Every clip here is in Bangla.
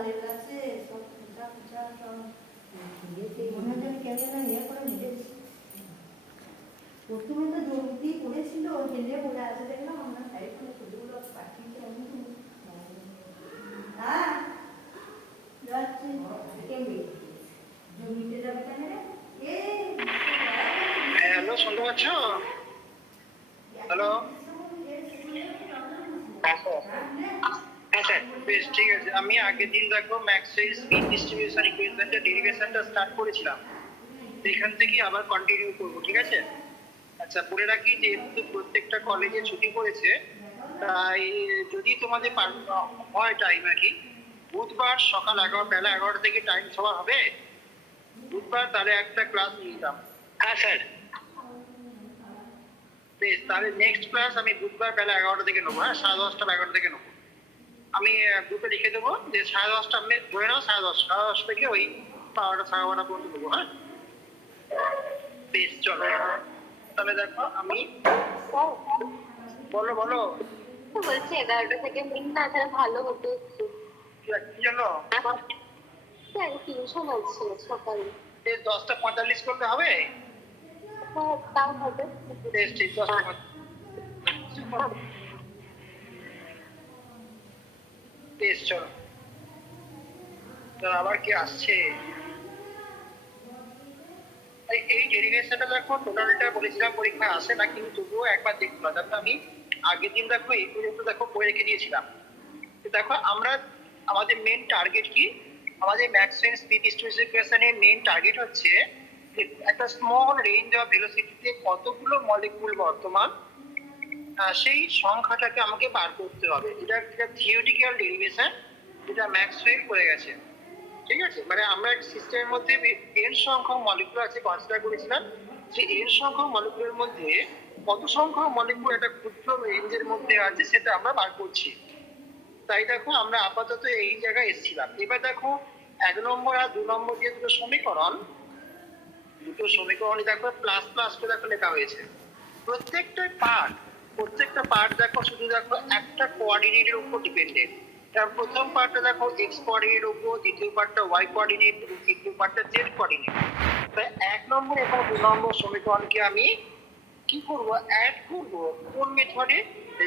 গালের কাছে সব খোঁচা খোঁচা সব মনে হচ্ছে কেন না ইয়ে করে মেরেছি। প্রথমে তো জমিতেই পড়েছিল, হেলে পড়ে আছে দেখলাম, আমরা সাইড করে ছবিগুলো পাঠিয়েছি। হ্যাঁ যাচ্ছি, জমিতে যাবে কেন রে? হ্যালো, শুনতে পাচ্ছ? হ্যালো, হ্যাঁ স্যার, বেশ ঠিক আছে। আমি আগের দিন দেখো ম্যাক্সওয়েল স্পিড ডিস্ট্রিবিউশন ইকুয়েশনটা ডেরিভেশনটা স্টার্ট করেছিলাম, এখান থেকে আবার কন্টিনিউ করব, ঠিক আছে? আচ্ছা, বলে রাখি যেহেতু প্রত্যেকটা কলেজে ছুটি পড়েছে, তাই যদি তোমাদের হয় টাইম আর কি, বুধবার সকাল বেলা 11টা থেকে টাইম সভা হবে বুধবার, তাহলে একটা ক্লাস নিতাম। হ্যাঁ স্যার, বেশ, তাহলে নেক্সট ক্লাস আমি বুধবার বেলা 11টা থেকে নেবো। হ্যাঁ, 10:30 বা 11টা থেকে নেবো। আমি গ্রুপে লিখে দেবো যে 10:30 আমি ধরে নাও, 10:30 থেকে ওই 12টা 12:30 পর্যন্ত দেবো। হ্যাঁ বেশ, চলো তাহলে। দেখো আমি বলো বলো বলছি 11টা থেকে নিন না, তাহলে ভালো হতো একটু। কি জানো, টিউশন আছে সকালে। 10:45 করলে হবে? হ্যাঁ, তাও হবে। বেশ, ঠিক 10:45। বেশ, চলো। আবার কি আসছে? এই ডেরিভেশনটা দেখো, টোটালটা বলেছিলাম পরীক্ষায় আসে না, কিন্তু তবুও একবার দেখতে পারো। দেখো আমি আগের দিন দেখো এই পর্যন্ত দেখো বই রেখে দিয়েছিলাম। দেখো আমরা আমাদের মেন টার্গেট কি, আমাদের ম্যাক্সওয়েল স্পিড ডিস্ট্রিবিউশন ইকুয়েশনের মেন টার্গেট হচ্ছে একটা স্মল রেঞ্জ অফ ভেলোসিটিতে কতগুলো মলিকিউল বর্তমান, সেই সংখ্যাটাকে আমাকে বার করতে হবে। এটা একটা থিওরিটিক্যাল ডেরিভেশন, যেটা ম্যাক্সওয়েল করে গেছে, ঠিক আছে? মানে আমরা একটা সিস্টেমের মধ্যে এন সংখ্যক মলিকিউল আছে কনসিডার করেছিলাম, যে এন সংখ্যক মলিকিউলের মধ্যে কত সংখ্যক মলিকিউল একটা ক্ষুদ্র রেঞ্জের মধ্যে আছে সেটা আমরা বার করছি। তাই দেখো আমরা আপাতত এই জায়গায় এসেছিলাম। এবার দেখো 1 নম্বর আর 2 নম্বর যে দুটো সমীকরণই দেখো প্লাস প্লাস করে দেখো লেখা হয়েছে। প্রত্যেকটা পার্ট দেখো শুধু দেখো একটা কোঅর্ডিনেটের উপর ডিপেন্ডেন্ট। তার প্রথম পার্টটা দেখো এক্স কোঅর্ডিনেটের উপর, দ্বিতীয় পার্টটা ওয়াই কোঅর্ডিনেট, তৃতীয় পার্টটা জেড কোঅর্ডিনেট। তাই 1 নম্বর এবং 2 নম্বর সমীকরণকে আমি কি করব, অ্যাড করব। কোন মেথডে?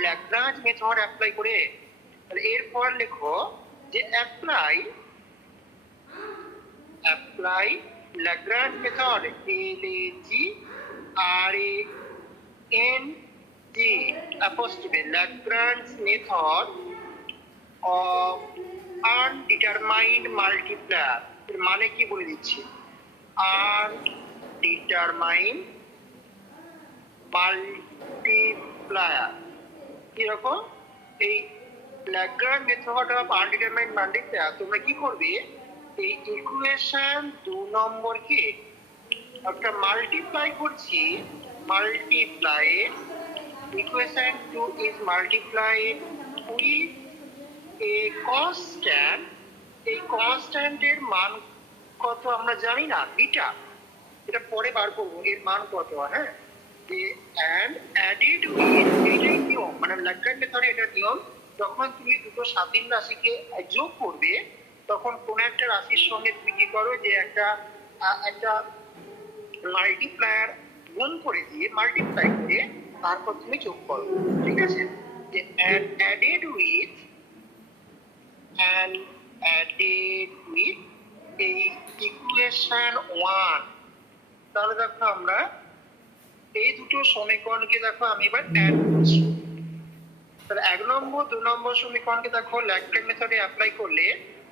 ল্যাগ্রাঞ্জ মেথড অ্যাপ্লাই করে। তাহলে এরপর লেখো যে apply Lagrange method, LAGRANGE Lagrange method of undetermined multiplier। এর মানে কি বলে দিচ্ছি, undetermined multiplier কিরকম? এই Lagrange method of undetermined multiplier তোমরা কি করবে, এই ইকুয়েশন 2 নম্বরকে একটা মাল্টিপ্লাই করছি, multiply equation 2 is multiplied with a constant. এই কনস্ট্যান্টের মান কত আমরা জানি না, বিটা। এটা পরে বার করবো এর মান কত। হ্যাঁ, যে এন্ড অ্যাডেড উইথ, এইটাই নিয়ম, মানে ল্যাগ্রাঞ্জ মেথডে এটা নিয়ম। যখন তুমি দুটো স্বাধীন রাশিকে যোগ করবে, তখন কোন একটা রাশির সঙ্গে তুমি কি করো, যে একটা মাল্টিপ্লায়ার গুণ করে দিয়ে, মাল্টিপ্লাই করে তারপর তুমি যোগ করো, ঠিক আছে? যে অ্যাডেড উইথ এই ইকুয়েশন 1। তাহলে দেখো আমরা এই দুটো সমীকরণকে দেখো আমি এবার অ্যাড করছি। তাহলে 1 নম্বর 2 নম্বর সমীকরণকে দেখো ল্যাগ্রাঞ্জ মেথডে অ্যাপ্লাই করলে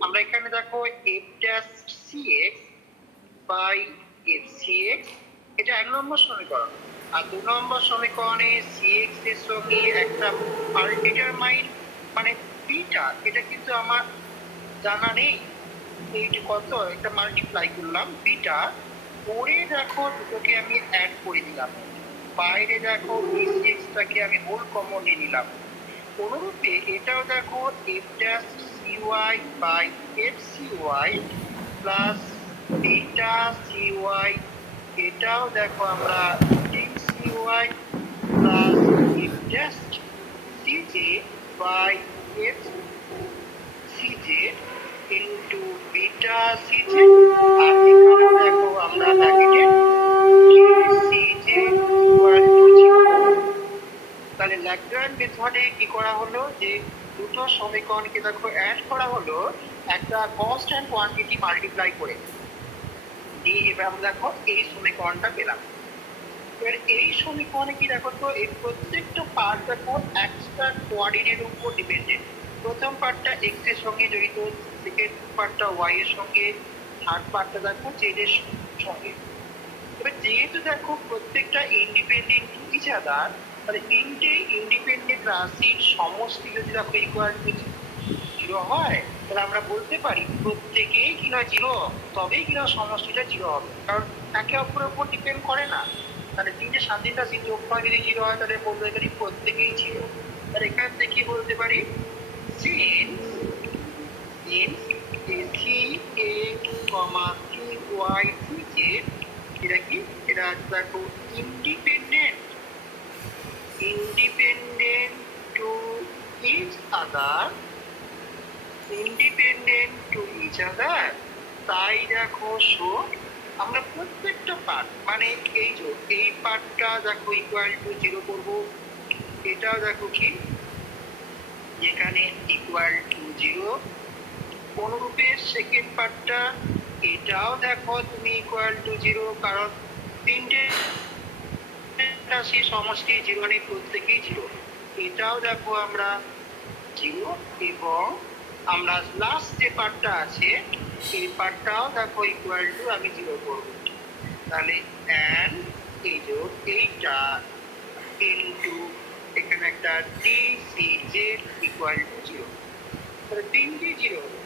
আমরা এখানে দেখো f'(cx) বাই fcx, এটা 1 নম্বর সমীকরণ। আর 2 নম্বর সমীকরণে cx এর সঙ্গে একটা আনডিটারমাইন্ড মানে বিটা, এটা কিন্তু আমার জানা নেই, এইটা কত, একটা মাল্টিপ্লাই করলাম বিটা করে, দেখো দুটোকে আমি অ্যাড করে দিলাম। বাইরে দেখো fcx-টাকে আমি হোল কমন নিয়ে নিলাম। অনুরূপে এটাও দেখো f'(cy) by fcy plus beta cy, এটাও দেখো আমরা dcy plus f'cj by fcj into beta c j, আর এখানে দেখো আমরা ব্র্যাকেটে সিজে ইকুয়াল টু 0। তাহলে ল্যাগ্রাঞ্জ মেথডে কি করা হলো, যে দুটো সমীকরণকে দেখো অ্যাড করা হলো একটা কনস্ট্যান্ট কোয়ান্টিটি মাল্টিপ্লাই করে, দিয়ে এবার আমরা দেখো এই সমীকরণটা পেলাম। এবার এই সমীকরণে কি দেখো তো, এই প্রত্যেকটা পার্ট দেখো একটা কোঅর্ডিনেটের উপর ডিপেন্ডেন্ট। প্রথম পার্টটা এক্স এর সঙ্গে জড়িত, সেকেন্ড পার্টটা ওয়াই এর সঙ্গে, থার্ড পার্টটা দেখো জেড এর সঙ্গে। এবার যেহেতু দেখো প্রত্যেকটা ইন্ডিপেন্ডেন্ট ইচ আদার, তাহলে তিনটে ইন্ডিপেন্ডেন্ট রাশির সমষ্টি যদি দেখো ইকুয়াল টু 0 হয়, তাহলে আমরা বলতে পারি প্রত্যেকেই কিনা 0, তবেই কিনা সমষ্টিটা 0 হবে, কারণ একে অপরের উপর ডিপেন্ড করে না। তাহলে তিনটে স্বাধীন রাশির যোগফল যদি 0 হয়, তাহলে বলতে পারি প্রত্যেকেই 0। তাহলে এখান থেকে কি বলতে পারি, since CX, CY, CZ, এটা কি, এটা দেখো independent to each other, তাই দেখো আমরা প্রত্যেকটা পার্ট, মানে এই পার্টটা দেখো ইকুয়াল টু 0 করবো, এটাও দেখো কি এখানে ইকুয়াল টু 0। অনুরূপে সেকেন্ড পার্টটা, এটাও দেখো তুমি ইকুয়াল টু 0, কারণ তিনটে রাশির সমষ্টি 0 নেই, প্রত্যেকেই 0। এটাও দেখো আমরা 0, এবং আমরা লাস্ট যে পার্টটা আছে এই পার্টটাও দেখো ইকুয়াল টু আমি 0 করব। তাহলে এন্ড এইটা ইন্টু এখানে একটা DCJ ইকুয়াল টু 0, তাহলে তিনটি 0 হলো।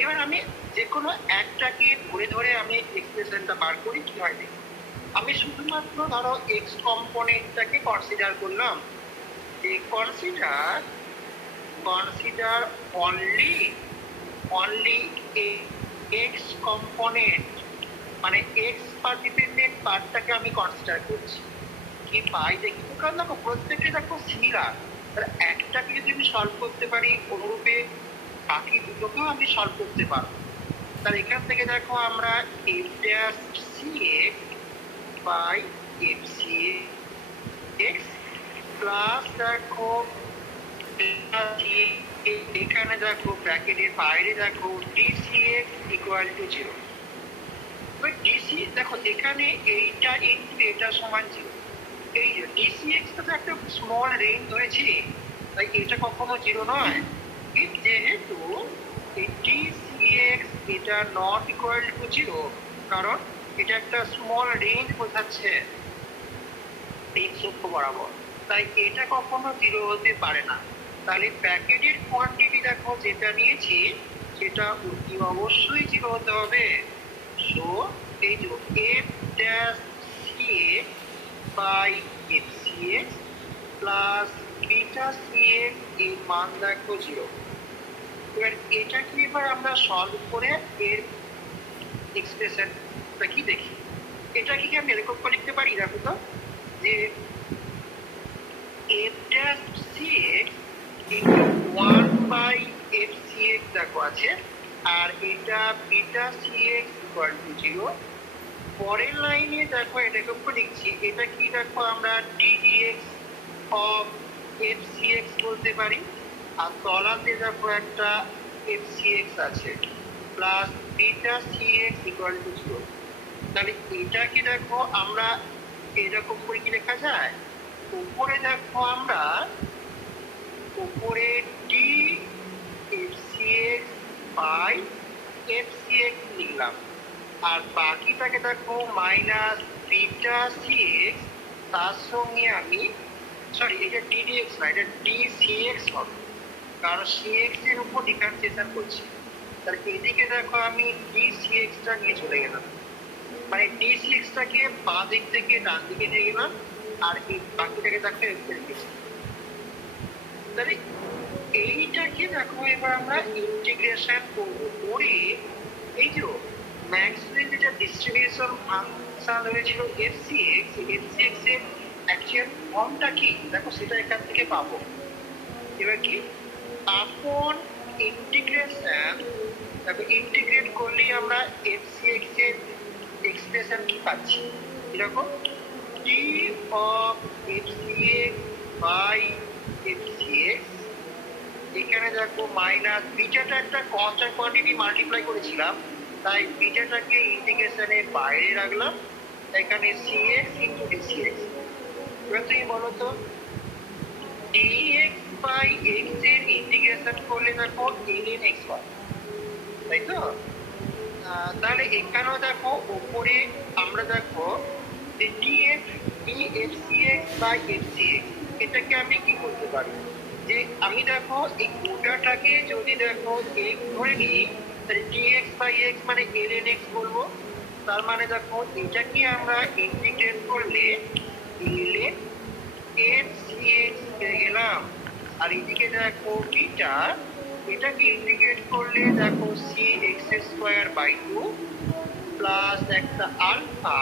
এবার আমি যে কোনো একটাকে ধরে ধরে আমি এক্সপ্রেশনটা বার করি, কি হয় দেখি। আমি শুধুমাত্র ধরো এক্স কম্পোনেন্টটাকে কনসিডার করলাম, যে কনসিডার অনলি এক্স কম্পোনেন্ট, মানে এক্স পার ডিপেন্ডেন্ট পার্টটাকে আমি কনসিডার করছি। কি পাই দেখি, কারণ দেখো প্রত্যেকটা দেখো সিমিলার, তাহলে একটাকে যদি আমি সলভ করতে পারি, অনুরূপে বাকি দুটোকেও আমি সলভ করতে পারবো। তাহলে এখান থেকে দেখো আমরা f dash cx by f cx plus দেখো এখানে দেখো ব্র্যাকেটের বাইরে দেখো dcx ইকুয়াল টু 0। এবার ডিসি দেখো এখানে এইটা ইন্টু এটা সমান 0, এই dcx তো একটা স্মল রেঞ্জ ধরেছি, তাই এটা কখনো 0 নয়। যেহেতু এই dcx এটা নট ইকুয়াল টু 0, কারণ এটা একটা স্মল রেঞ্জ বোঝাচ্ছে এই অক্ষ বরাবর, তাই এটা কখনো 0 হতে পারে না। তাহলে প্যাকেটের কোয়ান্টিটি দেখো যেটা নিয়েছি সেটা অতি অবশ্যই 0 হতে হবে। সো এই যে f dash cx by f cx plus beta cx এর মান দেখো 0। এবার এটাকে এবার আমরা সলভ করে এর এক্সপ্রেশনটা কি দেখি। এটা কি আমি এরকম করে লিখতে পারি, দেখো তো, যে f dash cx into 1 by f cx দেখো আছে, আর এটা বিটা cx equal to 0। পরের লাইনে দেখো এটা এরকম করে লিখছি, এটা কি দেখো আমরা ddx of f cx বলতে পারি, আর তলাতে দেখো একটা f cx আছে plus beta cx equal to 0। তাহলে এটাকে দেখো আমরা এরকম করে কি লেখা যায়, উপরে দেখো আমরা উপরে dfcx বাই fcx লিখলাম, আর বাকিটাকে দেখো মাইনাস বিটা cx, তার সঙ্গে আমি এটা ddx না, এটা dcx হবে, কারণ cx এর উপর ডিফারেন্সিয়েশন করছি। তাহলে এদিকে দেখো আমি dcx টা নিয়ে চলে গেলাম, মানে dcx টাকে বাঁ দিক থেকে ডান দিকে নিয়ে গেলাম, আর এই বাকিটাকে দেখো এদিকে রেখেছি। তাহলে এইটাকে দেখো এবার আমরা ইন্টিগ্রেশন করে এই যে ম্যাক্সওয়েল যেটা ডিস্ট্রিবিউশন ফাংশন হয়েছিল fcx, fcx এর অ্যাকচুয়াল ফর্মটা কি দেখো সেটা এখান থেকে পাবো। এবার কি আপন ইন্টিগ্রেশন দেখো ইন্টিগ্রেট করলেই আমরা এফসিএক্স এর এক্সপ্রেশন কি পাচ্ছি এরকম টি অফ এফসিএক্স বাই এফসিএক্স, এখানে দেখো মাইনাস বিটাটা একটা কনস্ট্যান্ট কোয়ান্টিটি মাল্টিপ্লাই করেছিলাম, তাই বিটাটাকে ইন্টিগ্রেশনের বাইরে রাখলাম, এখানে সিএক্স ইন্টু ডিসিএক্স। এবার তুমি বলো তো ডিএক্স বাই এক্স এর ইন্টিগ্রেশন করলে দেখো ln x হয়, তাই তো? তাহলে এখানেও দেখো উপরে আমরা দেখো যে ডিএফসিএক্স বাই এফসিএক্স, এটাকে আমি কি করতে পারি যে আমি দেখো এই গোটাটাকে যদি দেখো x ধরে নিই তাহলে ডিএক্স বাই এক্স মানে ln x বলবো, তার মানে দেখো এটাকে আমরা ইন্টিগ্রেট করলে ln এফসিএক্স পেয়ে গেলাম। আর এদিকে দেখো বিটা, এটাকে ইন্টিগ্রেট করলে দেখো c x square by 2 plus একটা আলফা,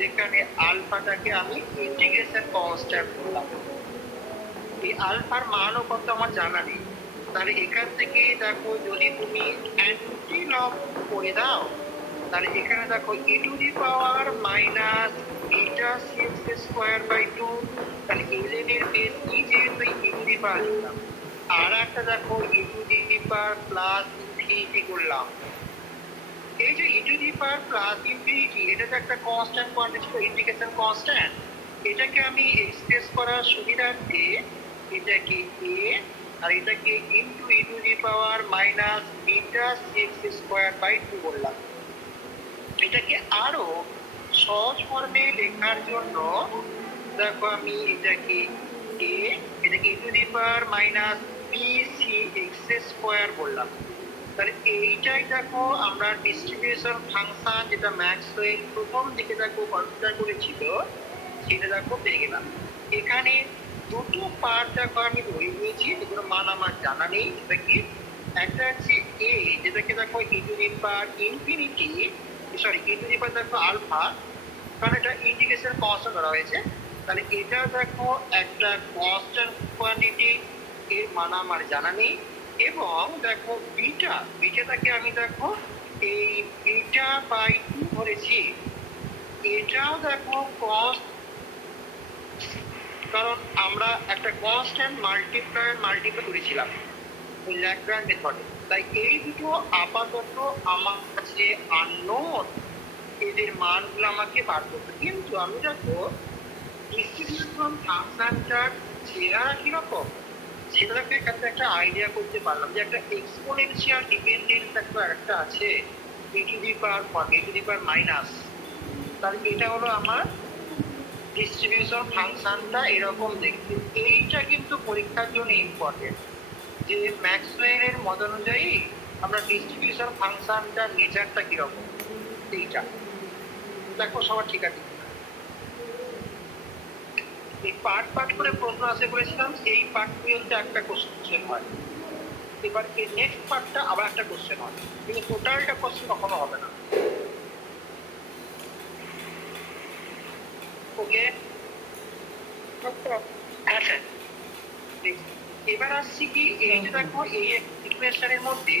যেখানে আলফাটাকে আমি ইন্টিগ্রেশন কনস্ট্যান্ট করলাম। এই আলফার মানও কত আমার জানা নেই, তাহলে এখান থেকে দেখো যদি তুমি অ্যান্টি লগ করে দাও তাহলে এখানে দেখো e to the power minus beta c x square by 2, তাহলে ln এর বেস ই যেহেতু e টু দি পাওয়ার লিখলাম, আর একটা দেখো e to the power plus infinity করলাম। এই যে e to the power plus infinity, এটা তো একটা কনস্ট্যান্ট কোয়ান্টিটি ছিল, ইন্টিগ্রেশন কনস্ট্যান্ট, এটাকে আমি এক্সপ্রেস করার সুবিধার্থে এটাকে a আর এটাকে into e to the power minus beta c x square by 2 বললাম। এটাকে আরো সহজ ফর্মে লেখার জন্য দেখো আমি এটাকে a, এটাকে e to the power minus b c x square বললাম। তাহলে এইটাই দেখো আমরা ডিস্ট্রিবিউশন ফাংশন যেটা ম্যাক্সওয়েল প্রথম দিকে দেখো কনসিডার করেছিল সেটা দেখো পেয়ে গেলাম। এখানে দুটো পার্ট দেখো আমি ধরে নিয়েছি, যেগুলো মান আমার জানা নেই। সেটা কি, একটা হচ্ছে এ, যেটাকে দেখো e to the power infinity, sorry e to the power দেখো আলফা, কারণ এটা ইন্টিগ্রেশন কনস্ট্যান্ট করা হয়েছে, তাহলে এটা দেখো একটা কনস্ট্যান্ট কোয়ান্টিটি, এর মান আমার জানা নেই। এবং দেখো বিটা, বিটাটাকে আমি দেখো এই বিটা বাই 2 ধরেছি, এটাও দেখো কস্ট, কারণ আমরা একটা কনস্ট্যান্ট মাল্টিপ্লাই করেছিলাম ওই ল্যাগ্রাঞ্জ মেথডে, তাই এই দুটো আপাতত আমার কাছে আননোন, এদের মানগুলো আমাকে বার করতে। কিন্তু আমি দেখো ডিস্ট্রিবিউশন ফাংশনটার চেহারা কিরকম সেটা দেখে এখান থেকে একটা আইডিয়া করতে পারলাম যে একটা এক্সপোনেনশিয়াল ডিপেন্ডেন্স একটা আছে e to the power minus, তাহলে এটা হলো আমার ডিস্ট্রিবিউশন ফাংশনটা এরকম দেখতে। এইটা কিন্তু পরীক্ষার জন্য ইম্পর্টেন্ট যে ম্যাক্সওয়েলের মত অনুযায়ী আমরা ডিস্ট্রিবিউশন ফাংশনটার নেচারটা কিরকম, এইটা দেখো সবার ঠিক আছে। এই পার্ট করে প্রশ্ন আসে বলেছিলাম, এই পার্ট পর্যন্ত একটা কোশ্চেন হয়, এবার এই নেক্সট পার্টটা আবার একটা কোশ্চেন হয়, কিন্তু টোটালটা কোশ্চেন কখনো হবে না। ওকে, আচ্ছা এবার আসছি কি, এই যে দেখো এই ইকুয়েশনের মধ্যে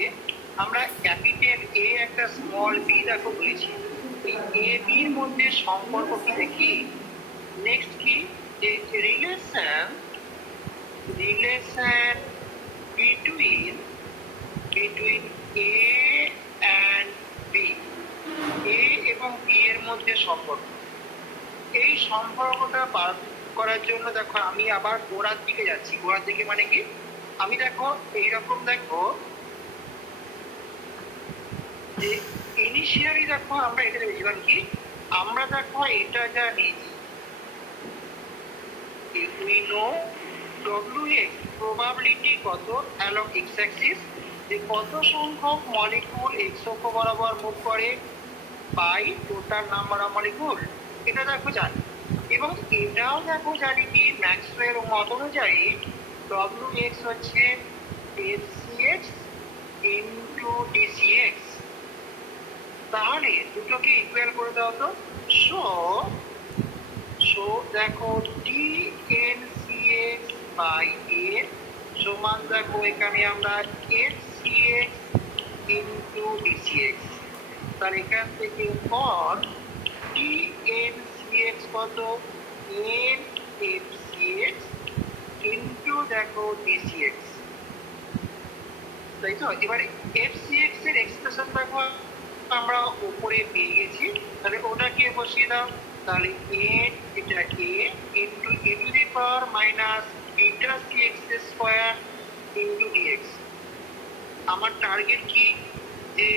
আমরা ক্যাপিটাল এ একটা স্মল বি দেখো বলেছি, এই এ বির মধ্যে সম্পর্ক কি দেখি, নেক্সট কি যে relation between a and b, a এবং বি এর মধ্যে সম্পর্ক, এই সম্পর্কটা বার করার জন্য দেখো আমি আবার গোড়ার দিকে যাচ্ছি। গোড়ার দিকে মানে কি, আমি দেখো এইরকম দেখো যে ইনিশিয়ালি দেখো আমরা এটা ভেবেছিলাম কি, আমরা দেখো এটা যা নিয়েছি we know Wx probability কত along x axis, যে কত সংখ্যক মলিকিউল x অক্ষ বরাবর মুভ করে by total number of molecule, এটা দেখো জানি। এবং এটাও দেখো জানি কি ম্যাক্সওয়েল মত অনুযায়ী Wx হচ্ছে FCx ইন্টু DCx, তাহলে দুটোকে ইকুয়াল করে দাও তো। সো দেখো dNCx বাই a সমান দেখো এখানে আমরা FCx ইন্টু ডিসিএক্স। তাহলে এখান থেকে পর টি এন সিএক্স কত, এন এফ সিএক্স ইন্টু দেখো ডিসিএক্স, তাই তো। এবারে এফ সিএক্স এর এক্সপ্রেশন দেখো আমরা উপরে পেয়ে গেছি, তাহলে ওটাকে বসিয়ে দাও। তাহলে এন এটা a into e to the power minus beta c x square into d x. আমার টার্গেট কি, যে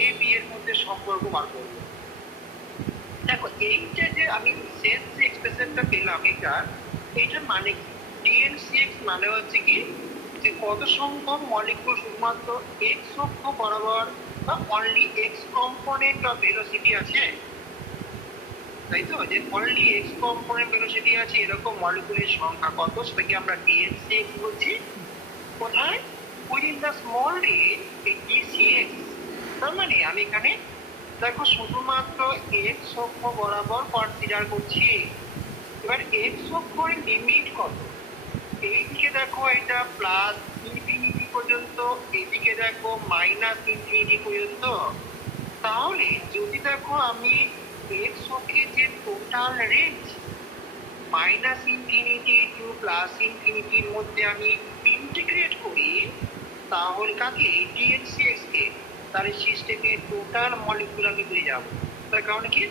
এ বি এর মধ্যে সম্পর্ক বার করবো। দেখো এইটা যে আমি শেষ যে এক্সপ্রেশনটা পেলাম, এইটার মানে কি, ডিএনসিএক্স মানে হচ্ছে কি, যে কত সংখ্যক মলিকুল শুধুমাত্র এক্স অক্ষ বরাবর বা only x component of velocity আছে, তাই তো। যে অনলি এক্স কম্পোনেন্ট ভেলোসিটি আছে এরকম মলিকুলের সংখ্যা কত, সেটাকে আমরা ডিএনসিএক্স বলছি। কোথায়, within the small range DCX. তার মানে আমি এখানে দেখো শুধুমাত্র এক্স অক্ষ বরাবর কনসিডার করছি। এবার এক্স অক্ষের লিমিট কত, এইদিকে দেখো এটা প্লাস ইনফিনিটি পর্যন্ত, এদিকে দেখো মাইনাস ইনফিনিটি পর্যন্ত। তাহলে যদি দেখো আমি এক্স অক্ষের যে total range minus infinity to plus ইনফিনিটির মধ্যে আমি ইন্টিগ্রেট করি, তাহলে কাকে, ডিএনসিএক্স কে, তাহলে সিস্টেমের টোটাল মলিকুল আমি পেয়ে যাবো। তার কারণ কি,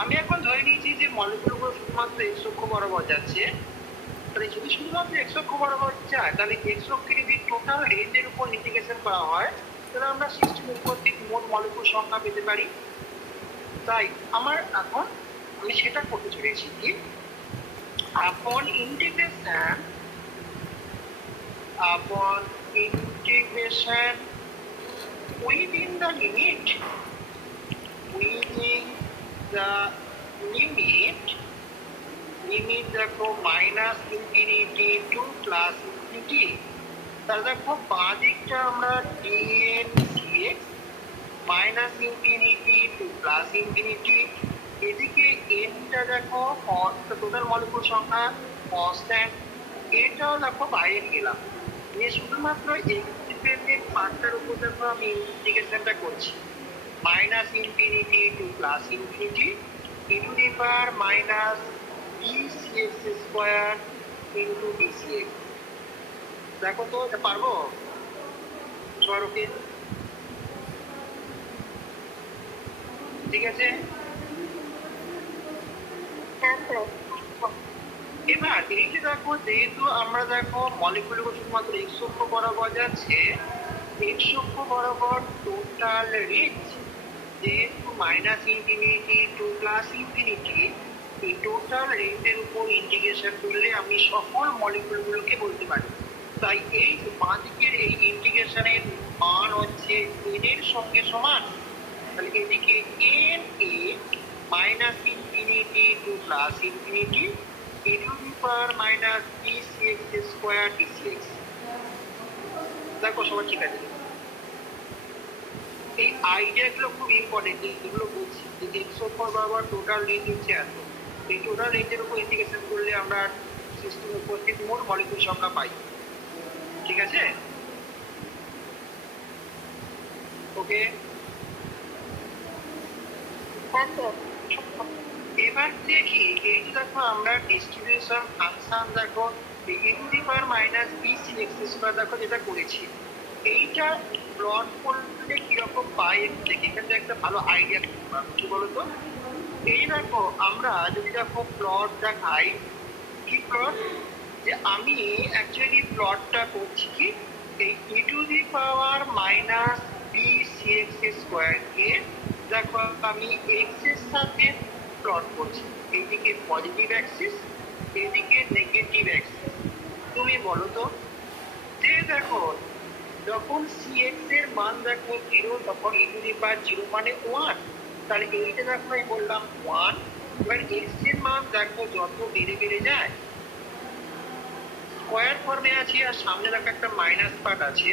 আমি এখন ধরে নিয়েছি যে মলিকুলগুলো শুধুমাত্র এক্স অক্ষ বরাবর যাচ্ছে। তাহলে যদি শুধুমাত্র এক্স অক্ষ বরাবর যায়, তাহলে এক্স অক্ষে যদি টোটাল রেঞ্জের উপর ইন্টিগ্রেশন করা হয়, তাহলে আমরা সিস্টেমের উপস্থিত মোট মলিকুল সংখ্যা পেতে পারি। তাই আমার এখন আমি সেটা করতে চলেছি কি, আপন ইন্টিগ্রেশন within the limit দেখো minus infinity to plus infinity. তাহলে দেখো বাঁ দিকটা আমরা d n c x minus infinity to plus infinity, এদিকে এনটা দেখো টোটাল মলিকুল সংখ্যা কনস্ট্যান্ট, এটাও দেখো বাইরে গেলাম নিয়ে শুধুমাত্র এক্সপেরিমেন্ট পার্টটার উপর দেখো আমি ইন্টিগ্রেশনটা করছি। Minus infinity to plus infinity E to the power minus DCX square into DCX. দেখো তো এটা পারবো সবারকে, ঠিক আছে। এবার এইটা দেখো, যেহেতু আমরা দেখো মলিকুলগুলো শুধুমাত্র এক্স অক্ষ বরাবর যাচ্ছে, এক্স অক্ষ বরাবর টোটাল রেঞ্জ যেহেতু minus infinity to plus infinity, এই টোটাল রেঞ্জের উপর ইন্টিগ্রেশন করলে আমি সকল মলিকুলগুলোকে বলতে পারি। তাই এই বাঁ দিকের এই ইন্টিগ্রেশনের মান হচ্ছে এন এর সঙ্গে সমান। তাহলে এদিকে N A minus infinity to plus infinity e to the power minus dcx square dcx। দেখো সবার ঠিক আছে, এই আইডিয়াগুলো খুব ইম্পর্টেন্ট, যেগুলো বলছি যে এক্স অক্ষ বরাবর টোটাল রেঞ্জ হচ্ছে এত, এই টোটাল রেঞ্জের উপর ইন্টিগ্রেশন করলে আমরা সিস্টেমের উপস্থিত মোট মলিকুল সংখ্যা পাই, ঠিক আছে। ওকে, এবার দেখি এই যে দেখো আমরা ডিস্ট্রিবিউশন ফাংশন দেখো e to the power minus bcx square দেখো যেটা করেছি, এইটা প্লট করলে কিরকম পাই দেখি। এখানে একটা ভালো আইডিয়া কি বলতো, এই দেখো আমরা যদি দেখো প্লট দেখাই, কি প্লট, যে আমি অ্যাকচুয়ালি প্লটটা করছি কি, এই e to the power minus bcx square কে দেখো আমি x এর সাথে প্লট করছি, এইদিকে পজিটিভ অ্যাক্সিস, এইদিকে নেগেটিভ অ্যাক্সিস। তুমি বলো তো, যে দেখো যখন cx এর মান দেখো 0, তখন e to the power 0 মানে 1, তাহলে এইটা দেখো আমি বললাম 1। এবার x এর মান দেখো যত বেড়ে বেড়ে যায়, স্কয়ার ফর্মে আছে আর সামনে দেখো একটা মাইনাস পার্ট আছে,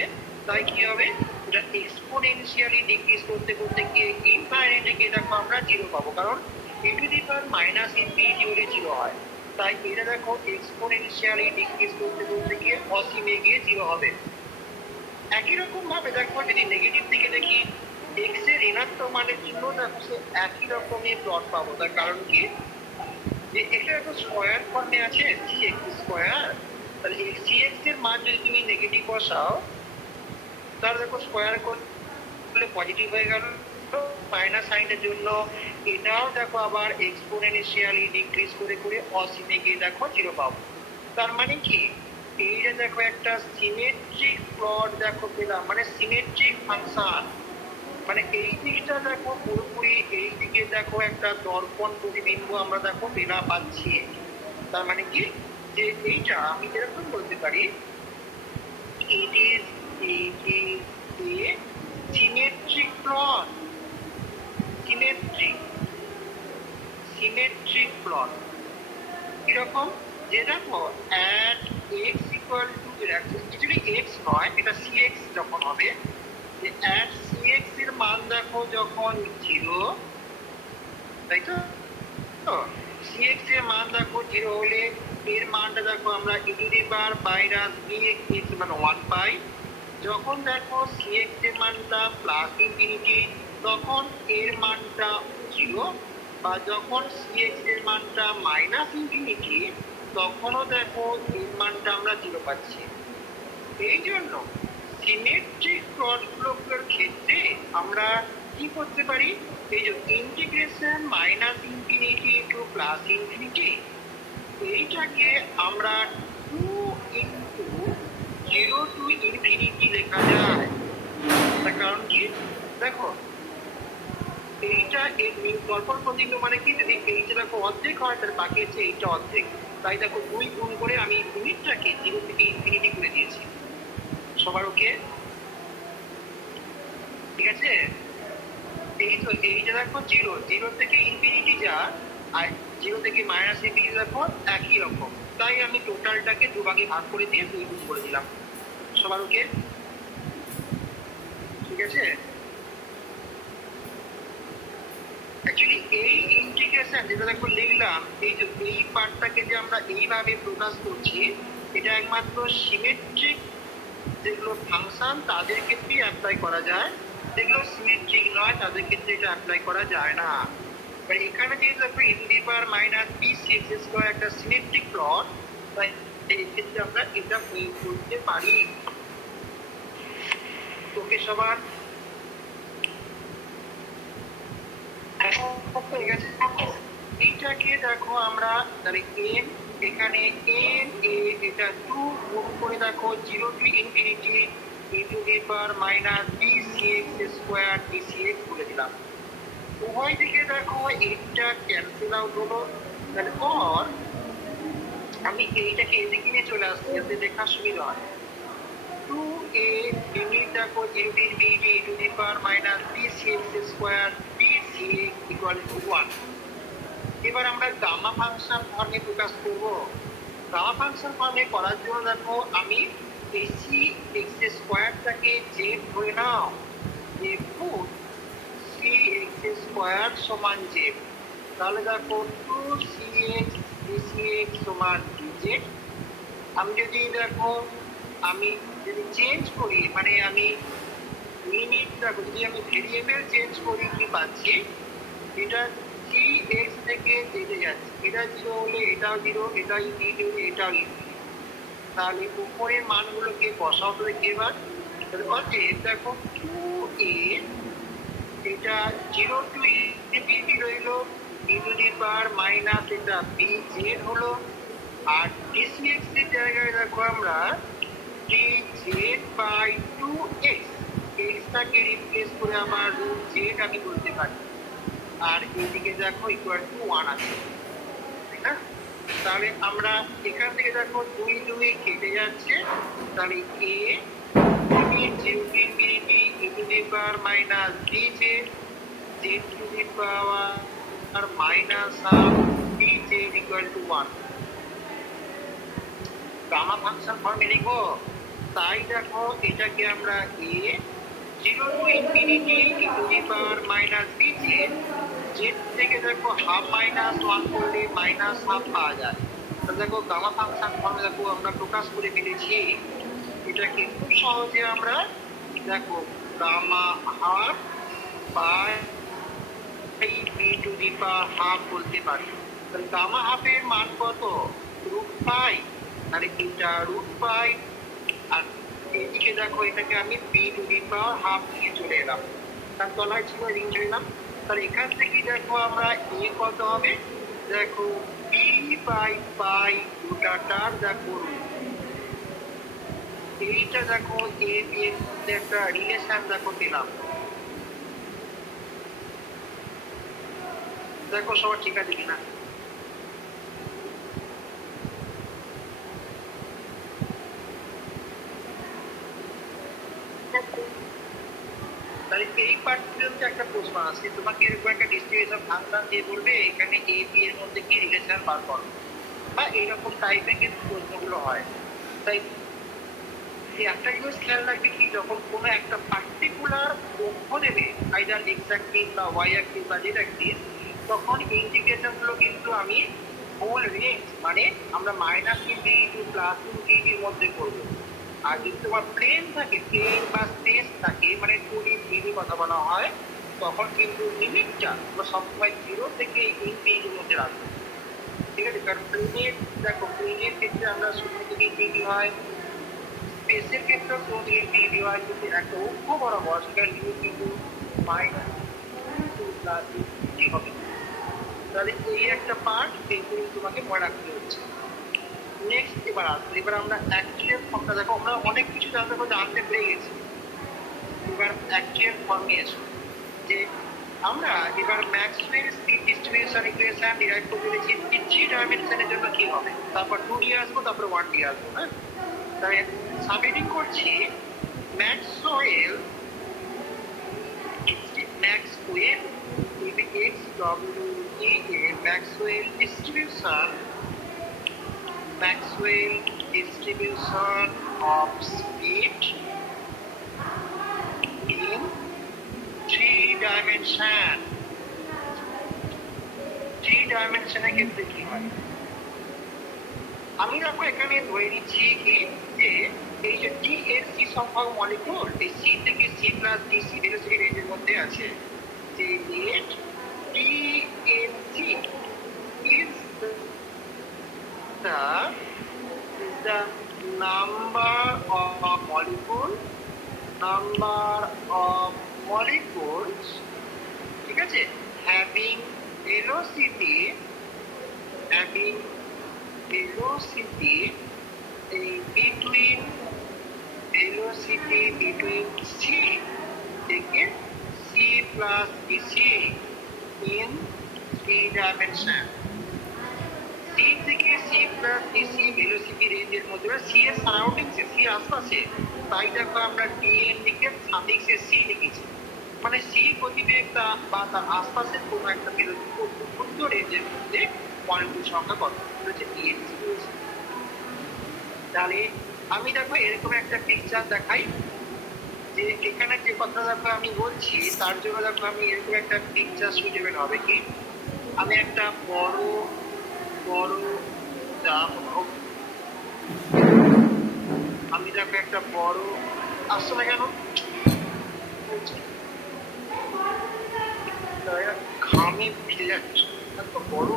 তাই কি হবে, এটা এক্সপোনেনশিয়ালি ডিক্রিজ করতে করতে গিয়ে ইনফাইনাইটে গিয়ে দেখো আমরা 0 পাবো, কারণ e to the power minus infinity হলে 0 হয়। তাই এটা দেখো এক্সপোনেনশিয়ালি ডিক্রিজ করতে করতে গিয়ে অসীমে গিয়ে 0 হবে। একই রকম ভাবে দেখো যদি নেগেটিভ দিকে দেখি এক্স এর ঋণাত্মক মানের জন্য দেখো সে একই রকমের প্লট পাবো। তার কারণ কি, যে এটা একটা স্কোয়ার ফর্মে আছে সি এক্স স্কোয়ার, তাহলে এই সি এক্স এর মান যদি তুমি নেগেটিভ বসাও তাহলে দেখো স্কোয়ার করলে পজিটিভ হয়ে গেল, মাইনাস সাইনের জন্য এটাও দেখো আবার এক্সপোনেনশিয়ালি ডিক্রিজ করে করে অসীমে গিয়ে দেখো জিরো পাবো। তার মানে কি, এই যে দেখো একটা সিমেট্রিক প্লট দেখো পেলাম, মানে সিমেট্রিক ফাংশন, মানে এই দিকটা দেখো পুরোপুরি এই দিকে দেখো একটা দর্পণ প্রতিবিম্ব আমরা দেখো পেলা পাচ্ছি। তার মানে কি, যে এইটা আমি যেরকম বলতে পারি it is a symmetric plot, symmetric plot এরকম, যে দেখো at x equal to actually x নয়, এটা cx যখন হবে, যে at cx এর মান দেখো যখন 0, তাই তো cx এর মান দেখো 0 হলে এর মানটা দেখো আমরা e to the power minus bx মানে 1 পাই। যখন দেখো cx এর মানটা প্লাস ইনফিনিটি তখন এর মানটা 0, বা যখন cx এর মানটা মাইনাস ইনফিনিটি তখনও দেখো এর মানটা আমরা 0 পাচ্ছি। এই জন্য সিমেট্রিক প্লটগুলোর ক্ষেত্রে আমরা কি করতে পারি, এই যে integration minus infinity to plus infinity, এইটাকে আমরা 2 ইন্টু 0 টু ইনফিনিটি লেখা যায়। তার কারণ কি, দেখো এইটা এর দর্পণ প্রতিবিম্ব মানে কি, যদি এইটা দেখো অর্ধেক হয় তাহলে বাকি আছে এইটা অর্ধেক, তাই দেখো 2 গুণ করে আমি লিমিটটাকে 0 থেকে ইনফিনিটি করে দিয়েছি। সবার ওকে, ঠিক আছে? এই তো এইটা দেখো 0 থেকে ইনফিনিটি যা, আর 0 থেকে মাইনাস ইনফিনিটি দেখো একই রকম, তাই আমি টোটালটাকে দুভাগে ভাগ করে দিয়ে 2 গুণ করে দিলাম। সবার ওকে, ঠিক আছে? অ্যাকচুয়ালি এই ইন্টিগ্রেশন যেটা দেখো লিখলাম, এই যে এই পার্টটাকে যে আমরা এইভাবে প্রকাশ করছি, এটা একমাত্র সিমেট্রিক যেগুলো ফাংশন তাদের ক্ষেত্রেই অ্যাপ্লাই করা যায়, যেগুলো সিমেট্রিক নয় তাদের ক্ষেত্রে এটা অ্যাপ্লাই করা যায় না। এখানে যেহেতু দেখো e to the power minus bx square একটা সিমেট্রিক প্লট, তাই এই ক্ষেত্রে আমরা এটা প্রয়োগ করতে পারি। ওকে সবার, ঠিক আছে? এইটাকে দেখো আমরা তাহলে n, এখানে n a এটা 2 গুণ করে দেখো 0 to infinity e to the power minus bcx square dcx বলে দিলাম। উভয় দিকে দেখো এটা ক্যান্সেল আউট হলো, তাহলে পর আমি এইটাকে এদিকে নিয়ে চলে আসছি যাতে দেখার সুবিধা হয়। 2a লিমিট দেখো 0 to infinity e to the power minus bcx square dcx equal to 1। এবার আমরা গামা ফাংশন ফর্মে প্রকাশ করব। গামা ফাংশন ফর্মে করার জন্য দেখো আমি এই সি এক্স স্কোয়ারটাকে জেড ধরে নাও, যে ফুট সি এক্স স্কোয়ার সমান জেড, তাহলে দেখো 2cx dcx সমান dz। আমি যদি দেখো আমি যদি চেঞ্জ করি, মানে আমি লিমিট দেখো যদি আমি ভেরিয়েবল চেঞ্জ করি কি পাচ্ছি, এটা cx থেকে জেডে যাচ্ছে, এটা 0 হলে এটাও 0, এটা ইনফিনিটি হলে এটাও ইনফিনিটি, তাহলে উপরের মানগুলোকে বসাও তো এবার। অতএব দেখো 2a এটা 0 টু ইনফিনিটি রইল e to the power minus এটা bz হলো, আর dcx এর জায়গায় দেখো আমরা dz বাই 2x, x টাকে রিপ্লেস করে আবার রুট z আমি বলতে পারি, আর এইদিকে দেখো ইকুয়াল টু 1 আছে, তাই না? তাহলে আমরা এখান থেকে দেখো 2 কেটে যাচ্ছে, তাহলে a limit 0 to infinity e to the power minus dz z to the power minus half dz equal to 1। Gamma function ফর্মে লিখবো, তাই দেখো এটাকে আমরা a 0 to infinity e to the power minus dz, z থেকে দেখো হাফ মাইনাস 1 করলে মাইনাস হাফ পাওয়া যায়। দেখো গামা ফাংশন ফর্মে দেখো আমরা প্রকাশ করে ফেলেছি, এটাকে খুব সহজে আমরা দেখো gamma half by b to the power half বলতে পারি। তাহলে গামা হাফের মান কত? √5, তাহলে এটা √5, আর এইদিকে দেখো এটাকে আমি b to the power half দিয়ে চলে এলাম, তার তলায় ছিল রিং চলে এলাম। তাহলে এখান থেকে দেখো আমরা এ কত হবে, দেখো বি বাই পাই গোটাটার দেখো এইটা দেখো এ বি এর মধ্যে একটা রিলেশন দেখো পেলাম। দেখো সবার ঠিক আছে কিনা। তাহলে এই পার্টিকুলার একটা প্রশ্ন আছে, তোমাকে এরকম একটা ডিস্ট্রিবিউশন ফাংশন দিয়ে বলবে এখানে এ বি এর মধ্যে কি রিলেশন বার করো, বা এইরকম টাইপের কিন্তু প্রশ্নগুলো হয়। তাই একটা জিনিস খেয়াল রাখবে কি, যখন কোনো একটা পার্টিকুলার অক্ষ দেবে আইদার এক্স অ্যাক্সিস বা ওয়াই অ্যাক্সিস বা জেড অ্যাক্সিস, তখন ইন্ডিকেশন গুলো কিন্তু আমি হোল রেঞ্জ মানে আমরা -∞ টু +∞ এর মধ্যে করবো। আর যদি তোমার প্লেন থাকে, প্লেন বা স্পেস থাকে, মানে 2D 3D কথা বলা হয়, তখন কিন্তু লিমিটটা সবসময় 0 থেকে ইনফিনিটির মধ্যে রাখবো। ঠিক আছে, কারণ প্লেনের দেখো প্লেনের ক্ষেত্রে আমরা 0 থেকে ইনফিনিটি হয়, স্পেসের ক্ষেত্রেও 0 থেকে ইনফিনিটি হয়, কিন্তু একটা অক্ষ বরাবর সেখানে লিমিট কিন্তু -2 হবে। তাহলে এই একটা পার্ট কিন্তু তোমাকে মনে রাখতে হচ্ছে। নেক্সট এবার আসবো, এবার আমরা অ্যাকচুয়াল ফর্মটা দেখো, আমরা অনেক কিছু জানতে পেরে গেছি। এবার অ্যাকচুয়াল ফর্মে এসো, যে আমরা এবার Maxwell speed distribution equation derive করতে পেরেছি 3 ডাইমেনশনের জন্য কি হবে, তারপর 2D আসবো, তারপর 1D আসবো। হ্যাঁ, তাহলে সাবহেডিং করছি Maxwell Maxwell distribution of speed in 3 dimension. 3 ডাইমেনশনের ক্ষেত্রে কি হয়, আমি দেখো এখানে ধরে নিচ্ছি কি, যে এই যে টি এর সি সংখ্যক মলিকিউল, এই সি থেকে সি প্লাস ডিসি ভেলোসিটি রেঞ্জের মধ্যে আছে, যে rate t n c is the number of molecules, ঠিক আছে, having velocity between C থেকে C plus DC in 3 dimension. C থেকে C plus DC ভেলোসিটি রেঞ্জের মধ্যে, C এর সারাউন্ডিংসে, C আশপাশে, তাই দেখো আমরা D এর দিকে সাফিক্সে C লিখেছি, মানে C গতিবেগটা বা তার আশপাশের কোনো একটা ক্ষুদ্র রেঞ্জের মধ্যে মলিকিউল সংখ্যা কত হচ্ছে D এর ডিস্ট্রিবিউশন। তাহলে আমি দেখো এরকম একটা পিকচার দেখাই, যে এখানে যে কথা দেখো আমি বলছি তার জন্য দেখো আমি এরকম একটা পিকচার সুইটেবল হবে কি, আমি একটা বড় আমি দেখো একটা বড় আসছে না কেন ঘামে ভিজে যাচ্ছে, এত বড়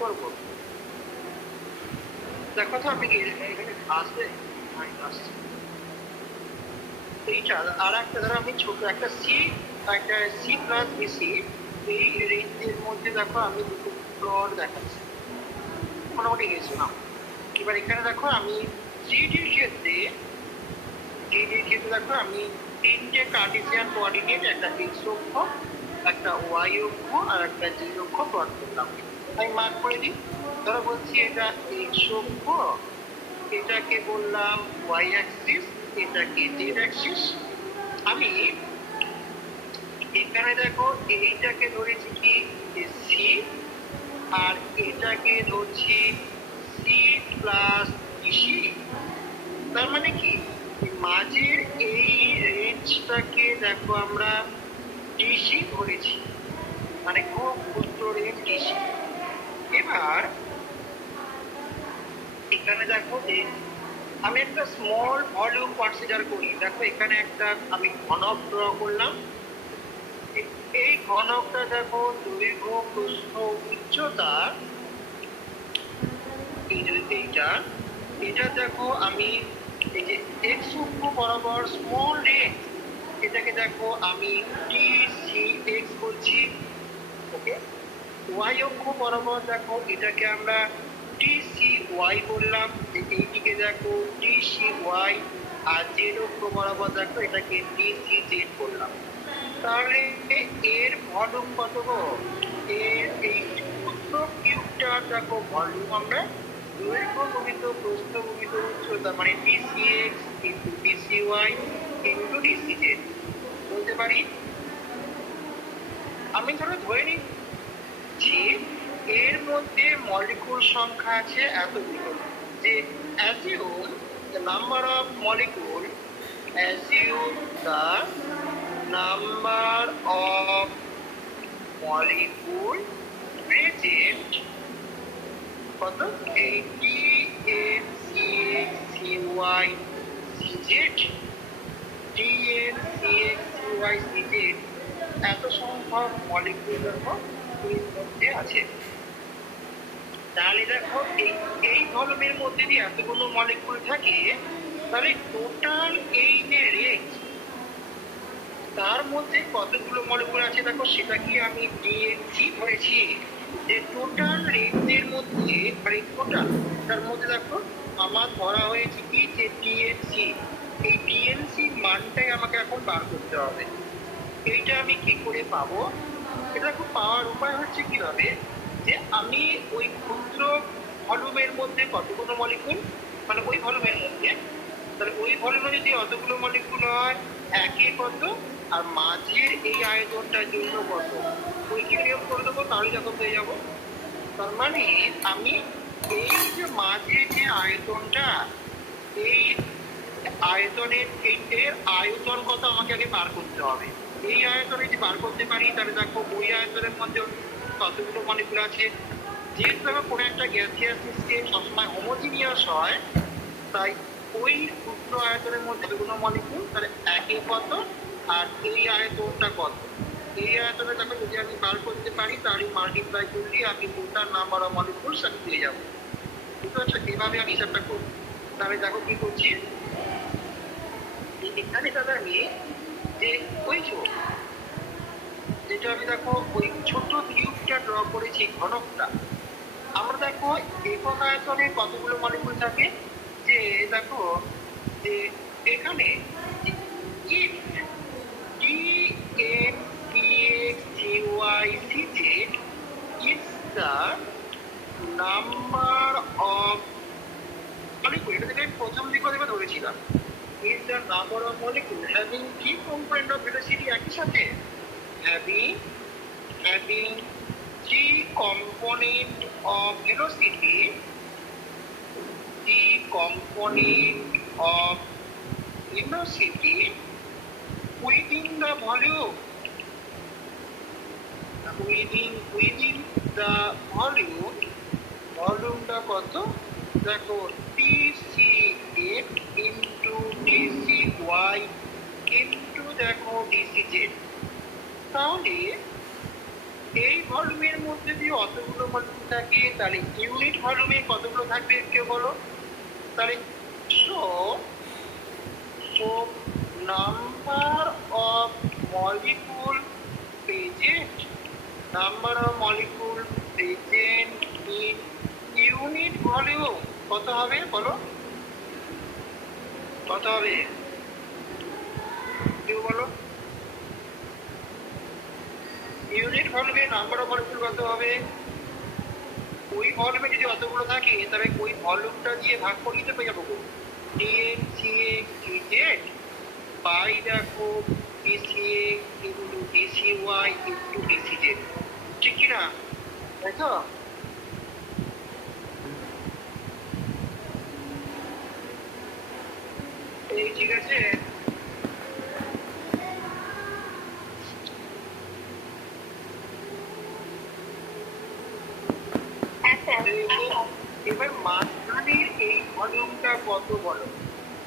করবো দেখো তো আপনি এখানে আসবে আসছে এইটা। আর একটা ধরো আমি ছোট একটা সি প্লাস বিসি এই রেঞ্জের মধ্যে দেখো আমি দুটো ফ্লোর দেখাচ্ছি, মোটামুটি গেছি না। এবার এখানে দেখো আমি জিডির ক্ষেত্রে দেখো আমি 3টে কার্টেসিয়ান কোঅর্ডিনেট, একটা এক্স অক্ষ, একটা ওয়াই অক্ষ আর একটা জি অক্ষ প্লট করলাম। আমি মার্ক করে দিই, ধরো বলছি এটা এক্স অক্ষ, এটাকে বললাম ওয়াই অ্যাক্সিস, এটাকে জেড অ্যাক্সিস। আমি এখানে দেখো এইটাকে ধরেছি কি সি, আর এটাকে ধরছি সি প্লাস ডিসি। তার মানে কি, মাঝের এই রেঞ্জটাকে দেখো আমরা ডিসি ধরেছি, মানে খুব ক্ষুদ্র রেঞ্জ ডিসি। এবার এখানে দেখো যে আমি একটা স্মল ভলিউম কনসিডার করি। দেখো এখানে একটা আমি ঘনক ড্র করলাম। এই ঘনকটা দেখো দৈর্ঘ্য প্রস্থ উচ্চতা, এটা দেখো আমি এই যে এক্স অক্ষ বরাবর স্মল রেঞ্জ, এটাকে দেখো আমি টি সি এক্স বলছি। ওকে, ওয়াই অক্ষ বরাবর দেখো এটাকে আমরা টি সি ওয়াই বললাম, এইদিকে দেখো টি সি ওয়াই, আর জেড অক্ষ বরাবর দেখো এটাকে টি সি জেড বললাম। তাহলে এর ভলিউম কত গো? এর এই ক্ষুদ্র কিউবটা দেখো ভলিউম আমরা দৈর্ঘ্য গুণিত প্রস্থ গুণিত উচ্চতা, মানে ডিসিএক্স ইন্টু ডিসিওয়াই ইন্টু ডিসিজেড বলতে পারি। আমি ধরে নিচ্ছি এর মধ্যে মলিকুল সংখ্যা আছে এতগুলো, যে assume the number of molecule, assume the number of molecule present কত? এই t n c x c y c z, t n c x c y c z, এত সংখ্যক মলিকুল দেখো এর মধ্যে আছে। তাহলে দেখো এই ভলিউমের মধ্যে যদি এতগুলো মলিকুল থাকে, তাহলে টোটাল এই যে রেঞ্জ, তার মধ্যে কতগুলো মলিকুল আছে দেখো, সেটা কি আমি ডিএনসি ধরেছি। যে টোটাল রেঞ্জের মধ্যে, মানে টোটাল তার মধ্যে দেখো আমার ধরা হয়েছে কি, যে ডিএনসি, এই ডিএনসি মানটাই আমাকে এখন বার করতে হবে। এইটা আমি কি করে পাবো? এটা খুব পাওয়ার উপায় হচ্ছে কিভাবে, যে আমি ওই ক্ষুদ্র ভলিউমের মধ্যে কতগুলো মলিকুল, মানে ওই ভলিউমের মধ্যে, তাহলে ওই ভলিউমে যদি অতগুলো মলিকুল হয়, একে কত আর মাঝের এই আয়তনটার জন্য কত, ওই কি নিয়ম করে দেবো, তাহলে যখন পেয়ে যাবো। তার মানে আমি এই যে মাঝের যে আয়তনটা, এই আয়তনের এর আয়তন কত আমাকে আগে বার করতে হবে। এই আয়তনে যদি বার করতে পারি, তাহলে দেখো ওই আয়তনের মধ্যে কতগুলো মলিকুল আছে। যেহেতু দেখো কোনো একটা গ্যাসিয়াস সিস্টেম সবসময় হোমোজিনিয়াস হয়, তাই ওই ক্ষুদ্র আয়তনের মধ্যে এতগুলো মলিকুল, তাহলে একে কত আর এই আয়তনটা কত, এই আয়তনে দেখো যদি আমি বার করতে পারি, তাহলে মাল্টিপ্লাই করলে আমি টোটাল নাম্বার অফ মলিকুলস আমি পেয়ে যাবো। বুঝতে পারছো? এভাবে আমি হিসাবটা করবো। তাহলে দেখো কি করছি, এখানে দাদা আমি যে ওই যেটা আমি দেখো ওই ছোট কিউবটা ড্র করেছি ঘনকটা, আমরা দেখো একক আয়তনে কতগুলো মলিকুল থাকে, যে দেখো যে এখানে নাম্বার অফ মলিকুল, এটা থেকে প্রথম দিকে ধরেছিলাম, is the number of molecules having three component of velocity একই সাথে, having three component of velocity, three component of velocity within the volume, within the volume, ভলিউমটা কত দেখো, dCx into dCy into দেখো dCz। তাহলে এই ভলিউমের মধ্যে যদি অতগুলো মলিকুল থাকে, তাহলে ইউনিট ভলিউমে কতগুলো থাকবে কেউ বলো? তাহলে so number of molecule present, number of molecule present in unit volume কত হবে বলো? কত হবে কেউ বলো? ইউনিট ভলিউমে নাম্বার অফ মলিকুল কত হবে? ওই ভলিউমে যদি অতগুলো থাকে, তাহলে ওই ভলিউমটা দিয়ে ভাগ করে দিতে পেয়ে যাবো ডিএনসিএক্স বাই দেখো ডিসিএক্স ইন্টু ডিসিওয়াই ইন্টু ডিসিজেড, ঠিক কিনা? তাই তো? এই ঠিক আছে। এবার মাঝখানের এই ভলিউমটা কত বলো?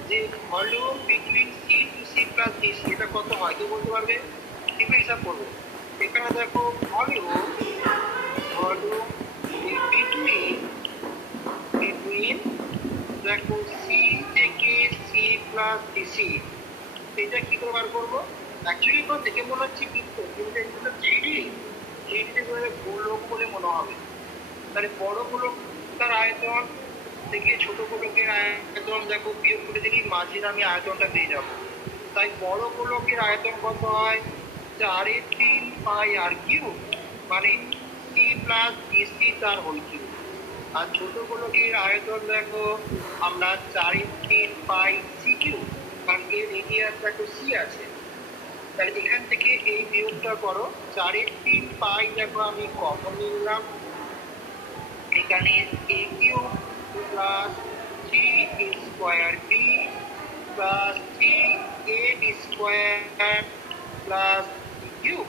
যে volume between c to c plus dc এটা কত হয় কেউ বলতে পারবে? ঠিক হিসাব করবো। এখানে দেখো ভলিউম ভলিউম বিটুইন দেখো সি থেকে সি প্লাস ডিসি, এটা কি করে বার করবো? অ্যাকচুয়ালি তো দেখে মনে হচ্ছে কিন্তু এটা থ্রিডি থ্রিডিতে গোলক বলে মনে হবে। তাহলে বড় গোলকটার আয়তন থেকে ছোট গোলকের আয়তন দেখো বিয়োগ করে দিলেই মাঝের আমি আয়তনটা পেয়ে যাবো। তাই বড় গোলকের আয়তন কত হয়? 4/3πr³ মানে সি প্লাস ডিসি তার হোল কিউব। আর ছোট গোলকের আয়তন দেখো আমরা 4/3πc³ কারণ এর রেডিয়াস দেখো সি আছে। তাহলে এখান থেকে এই বিয়োগটা করো, 4/3π দেখো আমি কমন নিলাম, এখানে a cube plus 3a² b plus 3ab² plus b cube.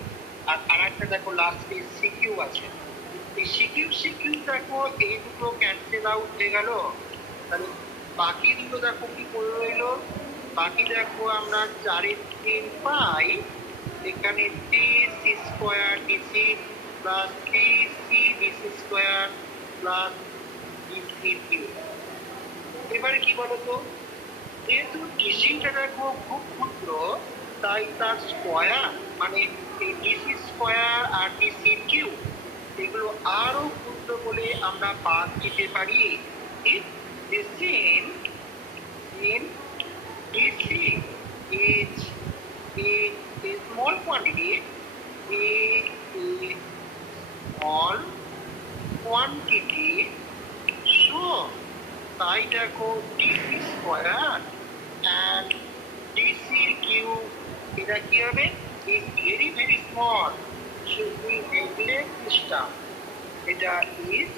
আর আরেকটা দেখো লাস্টে c কিউব আছে। এই c কিউব দেখো এই দুটো ক্যান্সেল আউট হয়ে গেল। তাহলে বাকি দুটো দেখো কি করে রইলো? বাকি দেখো আমরা 4/3π এখানে 3c² dc plus 3cbc² plus dc cube. এবারে কি বলতো, যেহেতু ডিসিটা দেখো খুব ক্ষুদ্র তাই তার স্কোয়ার মানে এই ডিসি স্কোয়ার আর ডিসি কিউব এগুলো আরো ক্ষুদ্র বলে আমরা বাদ দিতে পারি। in DC is a small quantity, so তাই দেখো DC square and DC cube এটা কি হবে? is very very small, so we neglect this term. এটা is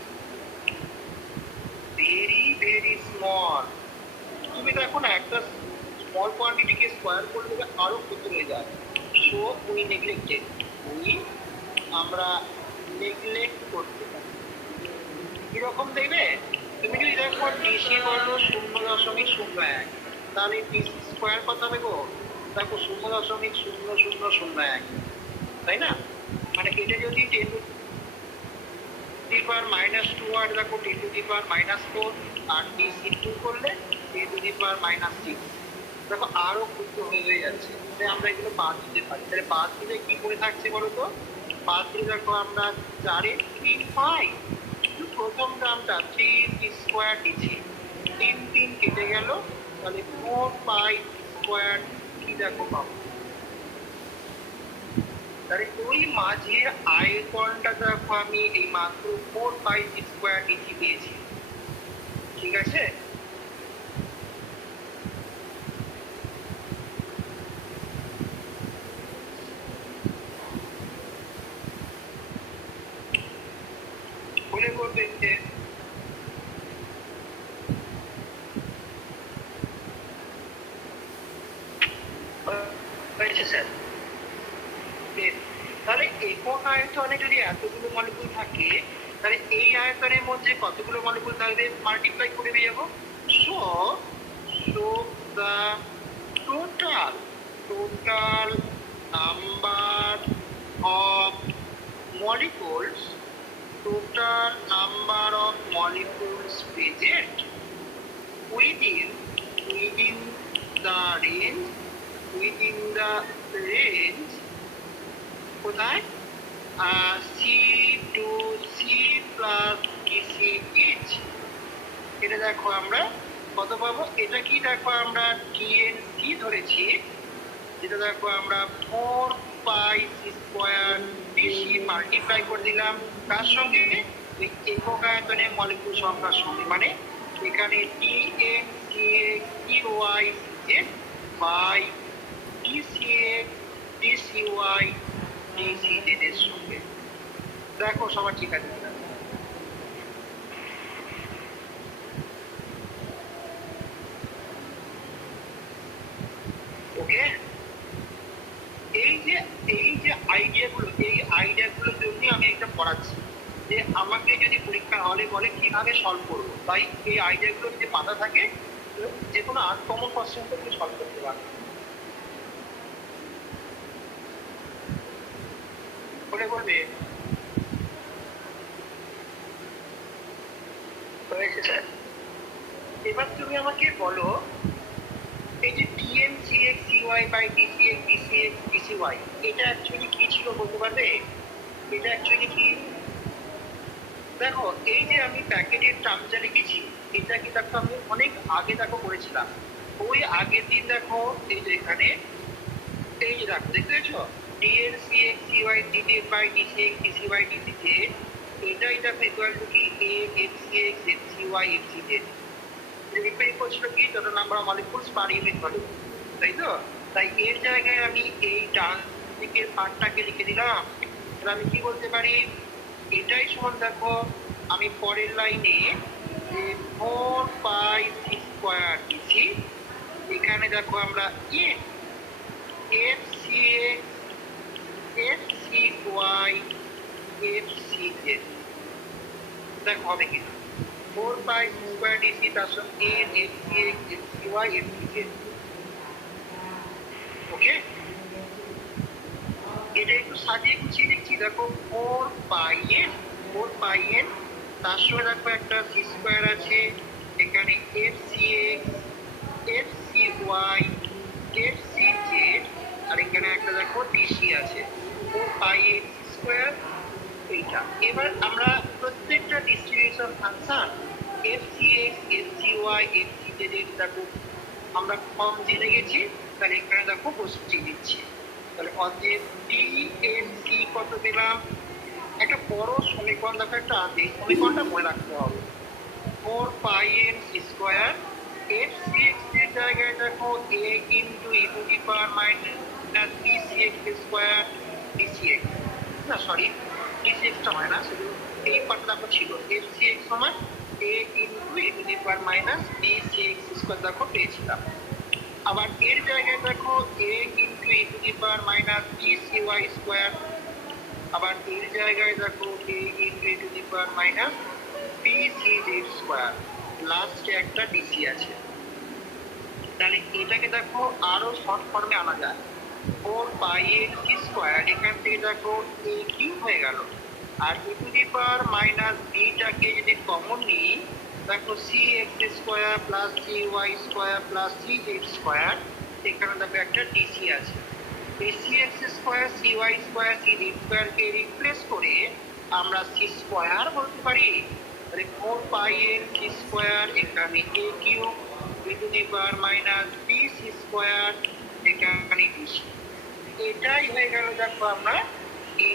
very very small. তুমি দেখো না একটা স্মল কোয়ান্টিটিকে স্কোয়ার করে দেবে আরো ক্ষুদ্র হয়ে যায়। সো উই নেগলেক্টেড, আমরা নেগলেক্ট করতে পারি। কিরকম দেখবে, তুমি যদি দেখো ডিসি হলো 0.01 তাহলে ডিসি স্কোয়ার কত হবে গো? দেখো 0.0001, তাই না? মানে এটা যদি 10⁻² হয় দেখো 10⁻⁴ আর ডিসি 2 করলে 10⁻�6, দেখো আরো ক্ষুদ্র হয়ে যাচ্ছে। তাই আমরা এগুলো বাদ দিতে পারি। তাহলে বাদ দিলে কি করে থাকছে বলতো? বাদ দিলে দেখো আমরা 4/3π প্রথম টার্মটা 3c² ডিসি 3 কেটে গেল, তাহলে 4πc² কি দেখো পাবো। তাহলে ওই মাঝের আয়তনটা দেখো আমি এই মাত্র 4πc² ডিসি পেয়েছি। ঠিক আছে, বলে বলবেন যে স্যার তাহলে একক আয়তনে যদি এতগুলো মলিকুল থাকে তাহলে এই আয়তনের মধ্যে কতগুলো মলিকুল থাকবে? মাল্টিপ্লাই করে দিয়ে যাবো। So the total number of molecules present within the range কোথায়? C to C plus DC each। এটা দেখো আমরা কত পাবো? এটা কি দেখো আমরা TNT ধরেছি, যেটা দেখো আমরা 4πc² DC মাল্টিপ্লাই করে দিলাম তার সঙ্গে ওই একক আয়তনে মলিকুল সংখ্যার সঙ্গে, মানে এখানে DNCA/COI/CZ বাই DCA/DCY/DCZ এর সঙ্গে। দেখো সবার ঠিক আছে কিনা? ওকে, এই যে আইডিয়াগুলোর জন্য আমি এটা পড়াচ্ছি যে আমাকে যদি পরীক্ষা হলে বলে কিভাবে সলভ করবো, তাই এই আইডিয়াগুলো যদি পাতা থাকে যে কোনো আনকমন কোশ্চেনকে তুমি সলভ করতে পারো। বলে বলবে হয়েছে স্যার। এবার তুমি আমাকে বলো এই যে dmcx cy dcx dcx dcy এটা অ্যাকচুয়ালি কি ছিল বলতে পারবে? এটা অ্যাকচুয়ালি কি? দেখো এই যে আমি প্যাকেটের টার্মটা লিখেছি এটা কি দেখো আমি অনেক আগে দেখো করেছিলাম। ওই আগের দিন দেখো এই যে এখানে এই যে দেখো দেখতে পেয়েছো dmcx cy dtx by dcx dcy dtz এটাই দেখো ইকুয়াল টু কি amcx mcy mcz। রিপেয়ার করছিল কি যত number of molecules per unit volume, তাই তো? তাই এর জায়গায় আমি এই ডান দিকের পার্টটাকে লিখে দিলাম। তাহলে আমি কি বলতে পারি? এটাই সমান দেখো আমি পরের লাইনে যে 4 পাই সি স্কয়ার দিচ্ছি। এখানে দেখো আমরা f c x f c y f c z দেখো হবে কিনা 4 পাই স্কয়ার ডিসি তার সঙ্গে f c x f c y f c z. Okay, এটা একটু সাজিয়ে গুছিয়ে লিখছি। দেখো 4 পাই এন তার সঙ্গে দেখো একটা সি স্কয়ার আছে, এখানে f c x f c y f c z, আর এখানে একটা দেখো ডিসি আছে 4 পাই এন স্কয়ার এইটা। এবার আমরা প্রত্যেকটা distribution function f c x f c y f c z এর দেখো আমরা ফর্ম জেনে গেছি। তাহলে এখানে দেখো বসিয়ে দিচ্ছি। তাহলে অতএব ডি এন সি কত পেলাম? একটা বড় সমীকরণ দেখো একটা আছে, সমীকরণটা মনে রাখতে হবে। 4 pi n square f c x এর জায়গায় দেখো a into e to the power minus b c x square d c x, না সরি ডিসি এক্সটা হয় না, শুধু এই পার্টটা দেখো ছিল এফ সি এক্স সমান a into e to the power minus b c x square দেখো পেয়েছিলাম। আবার এর জায়গায় দেখো a into e to the power minus b c y square, আবার এর জায়গায় দেখো a into e to the power minus b c z square, লাস্টে একটা ডিসি আছে। তাহলে এটাকে দেখো আরো শর্ট ফর্মে আনা যায়। 4 পাই এক্স স্কয়ার এখান থেকে দেখো এ কিউব হয়ে গেল, আর ই টু দি পাওয়ার মাইনাস বিটাকে যদি কমন নিই দেখো c x square plus c y square plus c z square, এখানে দেখো একটা ডিসি আছে। এই c x square c y square c z স্কয়ারকে রিপ্লেস করে আমরা সি স্কয়ার বলতে পারি। তাহলে 4 পাই এন সি স্কয়ার এখানে a cube e to the power minus b c square এখানে ডিসি। এটাই হয়ে গেল দেখো আমরা এই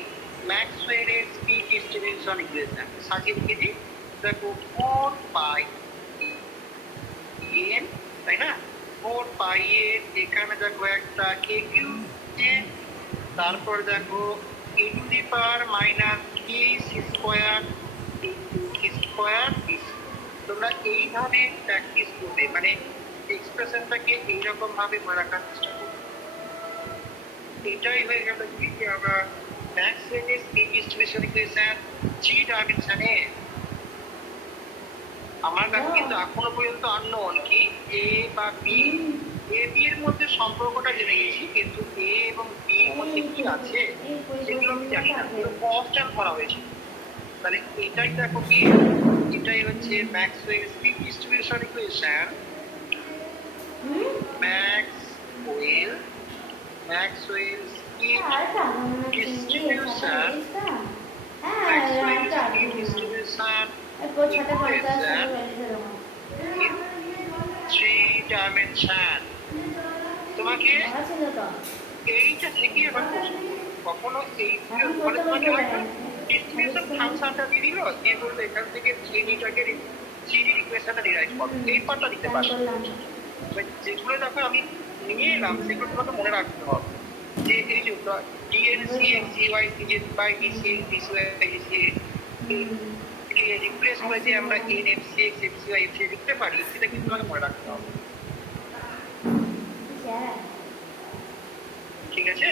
ম্যাক্সওয়েলের স্পিড ডিস্ট্রিবিউশন ইকুয়েশন। সাজিয়ে লিখে দিই দেখো 4 পাই এন, তাই না? 4 পাই এন এখানে দেখো একটা কে কিউ, তারপর দেখো e to the power minus b c square square d c. তোমরা এইভাবে প্র্যাকটিস করবে, মানে এক্সপ্রেশনটাকে এইরকম ভাবে মনে রাখার চেষ্টা করবে। এটাই হয়ে গেল কি আমরা ম্যাক্সওয়েলের স্পিড ডিস্ট্রিবিউশন ইকুয়েশন 3 ডাইমেনশনে। আমার কাছে কিন্তু এখনো পর্যন্ত আননোন কি এ বা বি, এ বি এর মধ্যে সম্পর্কটা জেনে গেছি, কিন্তু এ এবং বি এর মধ্যে কি আছে সেগুলো আমি জানি না, কনস্ট্যান্ট করা হয়েছে। তাহলে এটাই দেখো কি এটাই হচ্ছে Maxwell speed distribution equation. Maxwell speed distribution Maxwell speed distribution equation in 3 dimension। তোমাকে এইটা থেকে এবার কখনো এই মানে তোমাকে ডিস্ট্রিবিউশন ফাংশনটা দিয়ে দিল, দিয়ে বললো এখান থেকে 3D-টাকে 3D ইকুয়েশনটা ডিরাইভ করো, এই পার্টটা দিতে পারো। যেগুলো দেখো আমি নিয়ে এলাম সেগুলো তোমাকে মনে রাখতে হবে যে এই যে dnCx dy dz by dcx dy dc replace করে যে আমরা nfcx fcy fc লিখতে পারি, সেটা কিন্তু তোমাকে মনে রাখতে হবে। ঠিক আছে?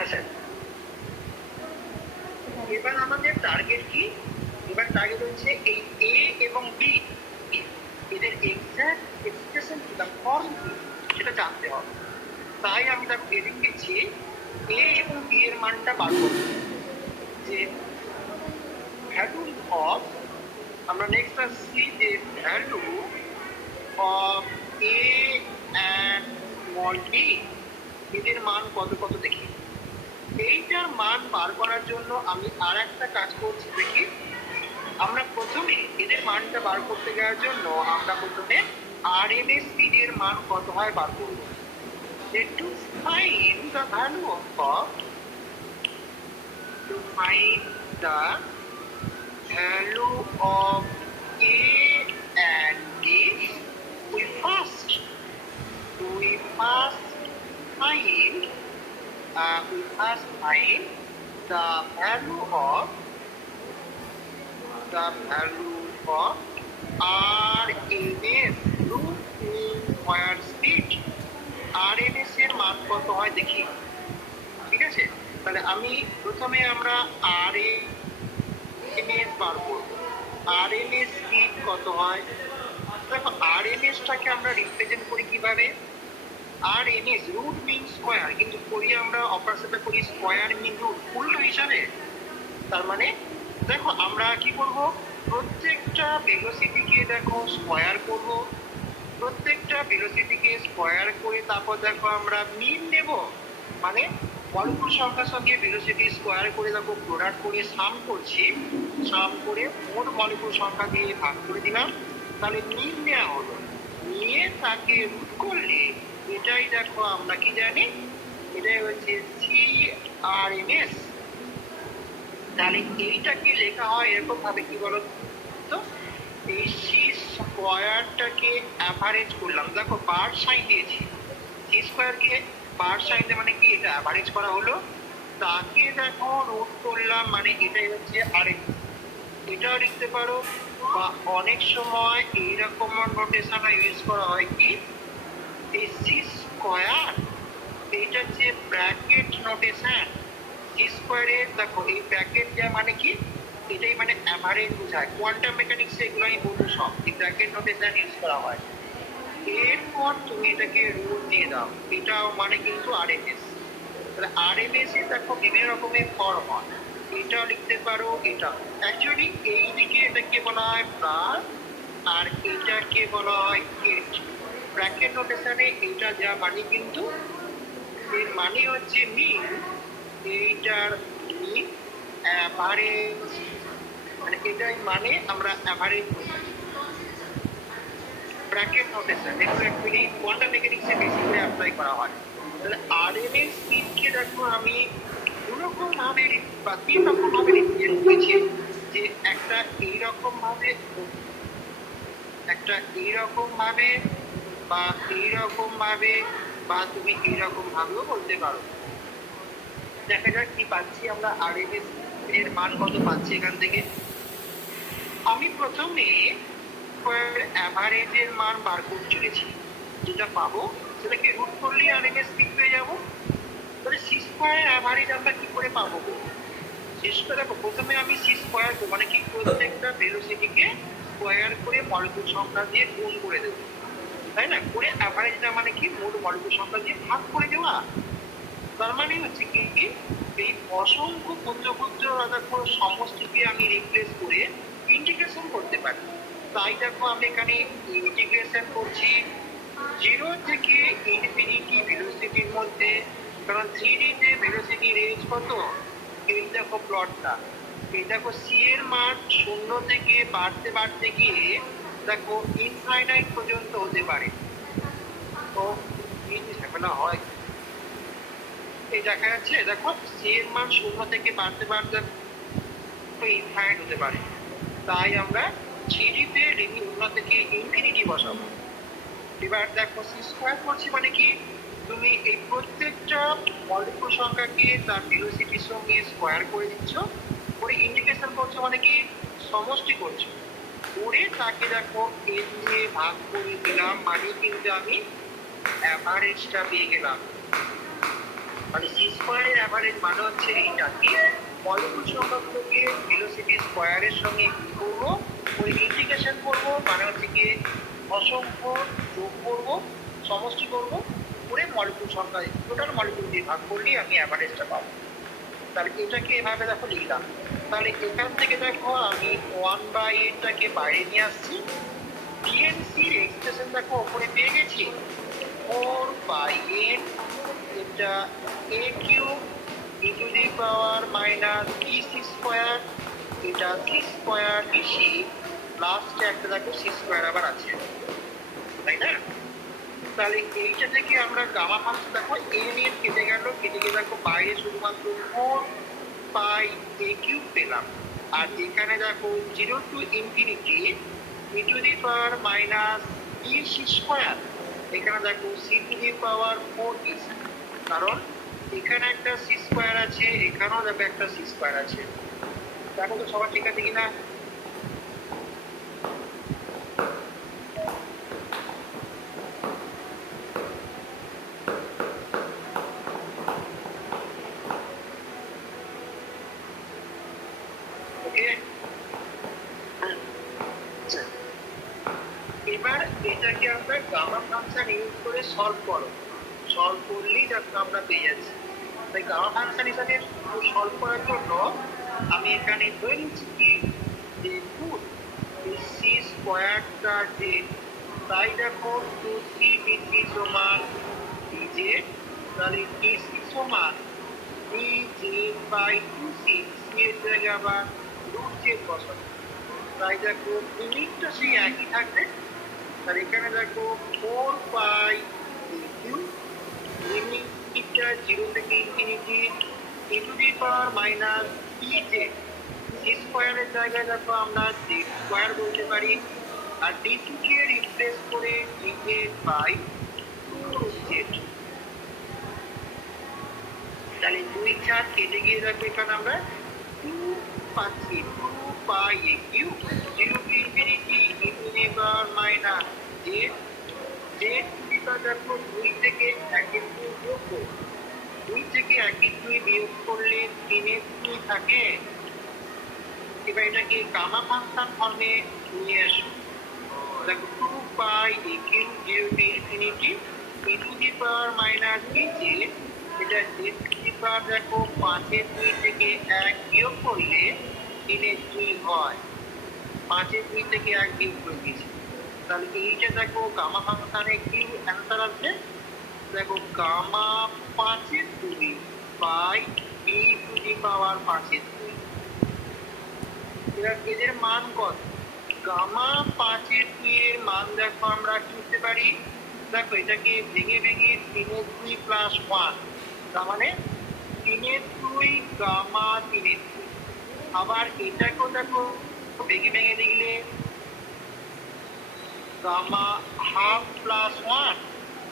আচ্ছা, এবার আমাদের টার্গেট কি? এবার টার্গেট হচ্ছে এই এ এবং বি এদের এক্সাক্ট এক্সপ্রেশন কি বা ফর্ম কি সেটা জানতে হবে। তাই আমি তাকে এদিক দিচ্ছি এ এবং বি এর মানটা বার করবো, যে ভ্যালু অফ, আমরা নেক্সট আসছি যে value of a and small b এদের মান কত কত দেখি। এইটার মান বার করার জন্য আমি আর একটা কাজ করছি, দেখি আমরা প্রথমে এদের মানটা বার করতে যাওয়ার জন্য আমরা প্রথমে RMS স্পিড এর মান কত হয় বার করব। To find the value of to find the value of A and B, we first find the value of RMS root mean square speed। RMS এর মান কত হয় দেখি, ঠিক আছে? তাহলে আমি প্রথমে আমরা RMS বার করব। RMS স্পিড কত হয় দেখো, RMS টাকে আমরা রিপ্রেজেন্ট করি কিভাবে, RMS রুট মিন স্কয়ার, কিন্তু করি আমরা অপারেশনটা করি স্কয়ার মিন রুট উল্টো হিসাবে। তার মানে দেখো আমরা কি করব, প্রত্যেকটা ভেলোসিটিকে দেখো স্কয়ার করব, প্রত্যেকটা ভেলোসিটিকে স্কয়ার করে তারপর দেখো আমরা মিন নেব, মানে মলিকুল সংখ্যার সঙ্গে ভেলোসিটি স্কয়ার করে দেখো প্রোডাক্ট করে সাম করছি, সাম করে মোট মলিকুল সংখ্যা দিয়ে ভাগ করে দিলাম, তাহলে মিন নেওয়া হলো, নিয়ে তাকে রুট করলে এটাই দেখো আমরা কি জানি, এটাই হচ্ছে CRMS। তাহলে এইটাকে লেখা হয় এরকম ভাবে, কি বলো তো, এই সি স্কয়ারটাকে অ্যাভারেজ করলাম, দেখো বার সাইন দিয়েছি, সি স্কয়ারকে বার সাইন মানে কি, এটা অ্যাভারেজ করা হলো, তাকে দেখো রুট করলাম, মানে এটাই হচ্ছে RMS। এটাও লিখতে পারো, বা অনেক সময় এইরকম নোটেশন ইউজ করা হয় কি, এই সি স্কয়ার, এইটা যে ব্র্যাকেট নোটেশন, সি স্কয়ারে দেখো এই ব্র্যাকেট যা মানে কি, এটাই মানে অ্যাভারেজ বোঝায়, কোয়ান্টাম মেকানিক্সে এগুলো আমি বলবো সব এই ব্র্যাকেট নোটেশন ইউজ করা হয়। এরপর তুমি এটাকে রুট দিয়ে দাও, এটাও মানে কিন্তু RMS। তাহলে RMS এ দেখো বিভিন্ন রকমের ফর্ম হয়, এটাও লিখতে পারো, এটা অ্যাকচুয়ালি এই দিকে এটাকে বলা হয় প্লাস, আর এটাকে বলা হয় গেট। ব্র্যাকেট নোটেশনে এটা যা মানে কিন্তু এর মানে হচ্ছে মিন, এইটার মিন অ্যাভারেজ, মানে এটাই মানে আমরা অ্যাভারেজ ব্র্যাকেট নোটেশন, এগুলো অ্যাকচুয়ালি কোয়ান্টাম মেকানিক্সে বেশি করে অ্যাপ্লাই করা হয়। তাহলে RMS স্পিডকে দেখো আমি দুরকম ভাবে বা তিন রকম ভাবে রিপ্রেজেন্ট করেছি, যে একটা এইরকম ভাবে, একটা এইরকম ভাবে, বা এইরকম ভাবে, বা তুমি এইরকম ভাবেও বলতে পারো। দেখা যাক কি পাচ্ছি আমরা, RMS এর মান কত পাচ্ছি এখান থেকে। আমি প্রথমে অ্যাভারেজের মান বার করে চলেছি, যেটা পাবো সেটাকে রুট করলেই RMS স্পিড পেয়ে যাবো। তাহলে সি স্কয়ার অ্যাভারেজ আমরা কি করে পাবো, সি স্কয়ার দেখো প্রথমে আমি সি স্কয়ার মানে কি, প্রত্যেকটা ভেলোসিটিকে স্কয়ার করে মলিকুল সংখ্যা দিয়ে গুণ করে দেবো, তাই না, করে অ্যাভারেজটা মানে কি মোট মলিকুল সংখ্যা দিয়ে ভাগ করে দেওয়া। তার মানে হচ্ছে কি, এই অসংখ্য ক্ষুদ্র ক্ষুদ্র দেখো সমষ্টিকে আমি রিপ্লেস করে ইন্টিগ্রেশন করতে পারি। তাই দেখো আমি এখানে ইন্টিগ্রেশন করছি 0 থেকে ইনফিনিটি ভেলোসিটির মধ্যে, কারণ 3D তে ভেলোসিটি রেঞ্জ কত, এই দেখো প্লটটা, এই দেখো সি এর মান 0 থেকে বাড়তে বাড়তে গিয়ে দেখো ইনফাইনাইট পর্যন্ত হতে পারে। তো এই ঝামেলা হয়, এই দেখা যাচ্ছে দেখো সি এর মান 0 থেকে বাড়তে বাড়তে ইনফাইনাইট হতে পারে, তাই আমরা 3D তে লিমিট 0 থেকে ইনফিনিটি বসাবো। এবার দেখো সি স্কয়ার করছি মানে কি, তুমি এই প্রত্যেকটা মলিকুল সংখ্যাকে তার ভেলোসিটির সঙ্গে স্কয়ার করে দিচ্ছ, করে ইন্টিগ্রেশন করছো মানে কি সমষ্টি করছো, করে তাকে দেখো এ দিয়ে ভাগ করে দিলাম, মানে কিন্তু আমি অ্যাভারেজটা পেয়ে গেলাম। মানে সি স্কয়ারের অ্যাভারেজ মানে হচ্ছে এইটা কি, মলিকুল সংখ্যাগুলোকে ভেলোসিটি স্কয়ারের সঙ্গে গুণ করবো, ওই ইন্টিগ্রেশন করবো, মানে হচ্ছে গিয়ে অসংখ্য যোগ করবো, সমষ্টি করবো, করে মলিকুল সংখ্যা টোটাল মলিকুল দিয়ে ভাগ করলেই আমি অ্যাভারেজটা পাবো। তাহলে এটাকে এভাবে দেখো লিখলাম। তাহলে এখান থেকে দেখো আমি 1/8টাকে বাইরে নিয়ে আসছি। ডিএনসির এক্সপ্রেশন দেখো ওপরে পেয়ে গেছি 4/8, এটা a cube e to the power minus b square, এটা c স্কোয়ার বেশি লাস্টে একটা দেখো c স্কোয়ার আবার আছে, তাই না? তাহলে এইটা থেকে আমরা গামা ফাংশন দেখো a নিয়ে কেটে গেল, কেটে গিয়ে দেখো বাইরে শুধুমাত্র 4/a³ পেলাম। আর এখানে দেখো 0 to infinity e to the power minus b square, এখানে দেখো c two the power 4b, কারণ এখানে একটা c স্কোয়ার আছে, এখানেও দেখো একটা c স্কোয়ার আছে। দেখো তো সবার ঠিক আছে কিনা? এবার এটাকে আমরা গামা ফাংশন ইউজ করে সলভ করো, সলভ করলেই দেখো আমরা পেয়ে যাচ্ছি। তাই গামা ফাংশন হিসাবে সলভ করার জন্য আমি এখানে ধরে নিচ্ছি কি যে সি স্কোয়ারটা যে, তাই দেখো 2c/dc সমান dz, তাহলে dc সমান dz/2c, c এর জায়গায় আবার রুট z বসাবো, তাই দেখো লিমিটটা সেই একই থাকবে। আর এখানে দেখো 4/a³ লিমিটটা 0 থেকে infinity e to the power minus dz, c স্কোয়ারের জায়গায় দেখো আমরা z স্কোয়ার বলতে পারি, আর dc কে রিপ্লেস করে dz/2z। তাহলে 2 4 কেটে গিয়ে দেখো এখানে আমরা 2 পাচ্ছি, 2/a³ 0 to infinity e to the power minus z, z to the power দেখো 2 থেকে 1 বিয়োগ করব, 2 থেকে 1 বিয়োগ করলে 3 থাকে। এবার এটাকে গামা ফাংশন ফর্মে নিয়ে আসো, দেখো 2/a³ 0 to infinity e to the power minus dz, এটা z টু দি পাওয়ার দেখো 5/2 থেকে 1 বিয়োগ করলে 3/2 হয়, 5/2 থেকে 1 বিয়োগ করে দিয়েছি। তাহলে এইটা দেখো গামা ফাংশনে কি অ্যান্সার আছে, দেখো gamma 5/2 by b to the power 5/2। এবার এদের মান কত? গামা 5/2 এর মান দেখো আমরা কি করতে পারি, দেখো এটাকে ভেঙে ভেঙে 3/2 প্লাস 1, তার মানে 3/2 গামা 3/2। আবার এটাকেও দেখো ভেঙে ভেঙে লিখলে গামা হাফ প্লাস 1,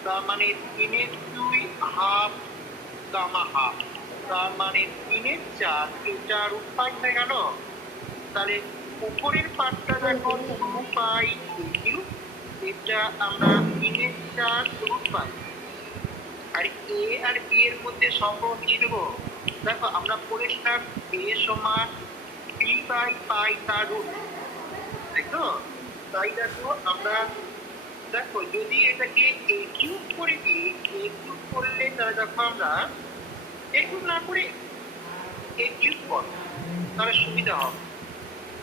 তার মানে 3/2 হাফ গামা হাফ, তার মানে 3/4, এটা √5 হয়ে গেল। তাহলে উপরের পার্টটা দেখো 2/a³, এটা আমরা 3/4 √5। আর a আর b এর মধ্যে সম্পর্ক কি দেবো, দেখো আমরা পড়েছিলাম a সমান b/π তার রুট, তাই তো? তাই দেখো আমরা দেখো যদি এটাকে a³ করে দিই, a³ করলে তাহলে দেখো আমরা a³ না করে a³ করো, তাহলে সুবিধা হবে।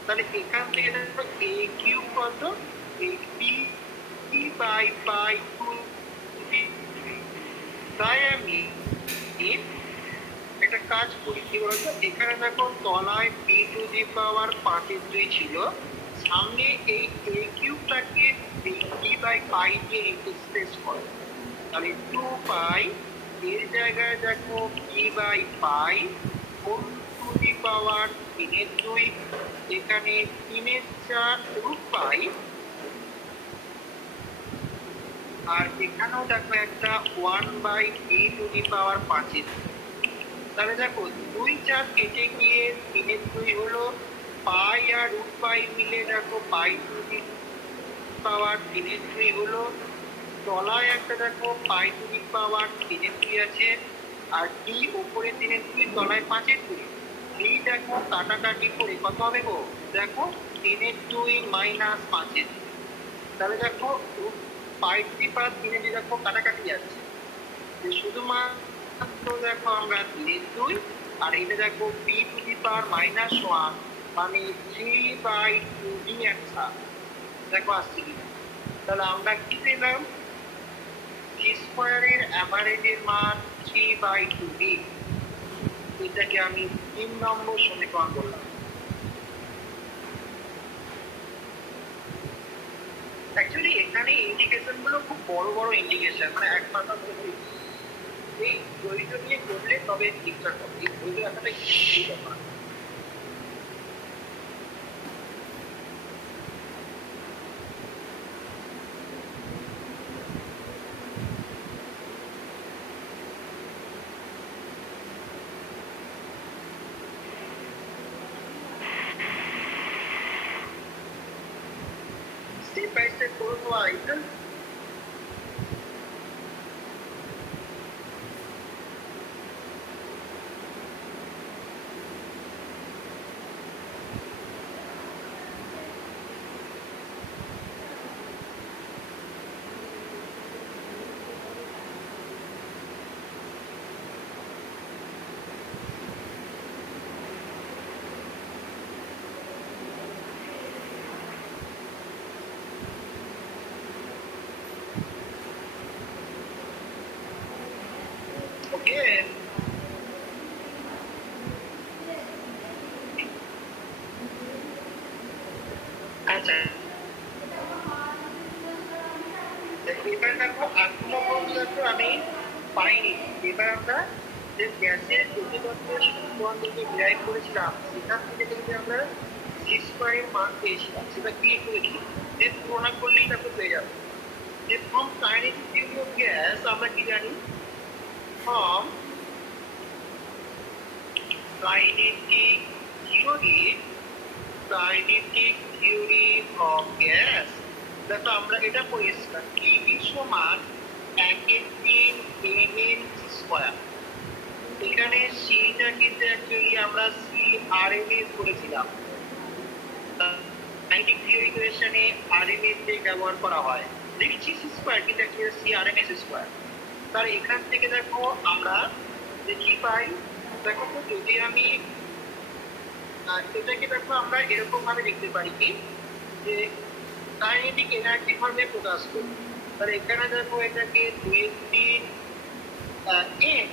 তাহলে এখান থেকে দেখো a³ কত, b/π2। তাই আমি একটা কাজ করি, কি বলতো, এখানে দেখো তলায় b টু দি পাওয়ার 5/2 ছিল, সামনে এই a³টাকে b/π দিয়ে এক্সপ্রেস করে, তাহলে 2π এর জায়গায় দেখো b/π হোল টু দি পাওয়ার 3/2, এখানে 3/4 √π, আর এখানেও দেখো একটা 1/b টু দি পাওয়ার 5/2। তাহলে দেখো 2 4 কেটে গিয়ে 3/2 হলো, পাই আর √π মিলে দেখো π টু দি পাওয়ার 3/2 হলো, তলায় একটা দেখো π টু দি পাওয়ার 3/2 আছে, আর d উপরে 3/2 তলায় 5/2, এই দেখো কাটাকাটি করে কত হবে গো, দেখো 3/2 মাইনাস 5 তাহলে দেখো 5/3 দেখো কাটাকাটি যাচ্ছে, শুধুমাত্র দেখো আমরা 3/2 আর এটা দেখো b⁻−1 মানে 3/2d অ্যান্সার। দেখো আসছে কিনা, তাহলে আমরা কি পেলাম, জি স্কোয়ারের অ্যাভারেজের মান 3/2d। এটাকে আমি 3 নম্বর সমীকরণ বললাম। অ্যাকচুয়ালি এখানে ইন্ডিকেশন গুলো খুব বড় বড় ইন্ডিকেশন, মানে এক পাতা ধরে এই বইটা নিয়ে করলে তবে ঠিকঠাক হবে। এই বইটা একটা কি ব্যাপার। স্টেপ বাই স্টেপ করবো আইটেম। ওকে, আচ্ছা এবার দেখো 8 নম্বর দেখো আমি পাইনি। এবার আমরা যে গ্যাসের প্রতিবন্ধের সমীকরণটিকে ডিরাইভ করেছিলাম সেখান থেকে কিন্তু আমরা জি স্কোয়ারের মান পেয়েছিলাম, সেটা কি করেছি যে তুলনা করলেই তাকে পেয়ে যাবে। যে from kinetic theory of gas আমরা কি জানি, from kinetic theory of gas দেখো আমরা এটা পড়েছিলাম ইবি সমান 1/3 mn স্কয়ার। এখানে সিটা কিন্তু অ্যাকচুয়ালি আমরা CRMS করেছিলাম, কাইনেটিক থিওরি ইকুয়েশনে RMS ব্যবহার করা হয়, লিখছি সি স্কয়ার কিন্তু অ্যাকচুয়ালি CRMS স্কয়ার। তার এখান থেকে দেখো আমরা দেখি পাই, দেখো তো যদি আমি এটাকে দেখো আমরা এরকম ভাবে লিখতে পারি কি যে কাইনেটিক এনার্জি ফর্মে প্রকাশ করি। তাহলে এখানে দেখো এটাকে 2/3 n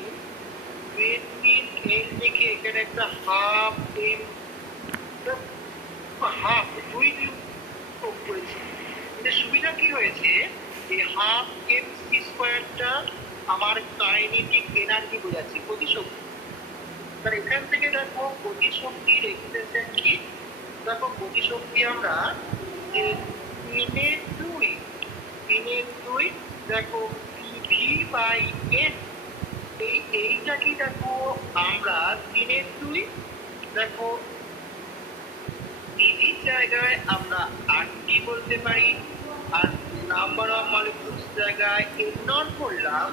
লিখে এখানে একটা হাফ m হাফ 2 যোগ করেছি। এতে সুবিধা কি হয়েছে, এই হাফ mc স্কয়ারটা আমার কাইনেটিক এনার্জি বোঝাচ্ছে, গতিশক্তি। তার এখান থেকে দেখো গতিশক্তির এক্সপ্রেশন কি, দেখো গতিশক্তি আমরা যে 3/2 দেখো pv/n এইটা কি দেখো আমরা 3/2 দেখো pv জায়গায় আমরা RT বলতে পারি, আর নাম্বার অফ মলিকিউলস জায়গায় n0 করলাম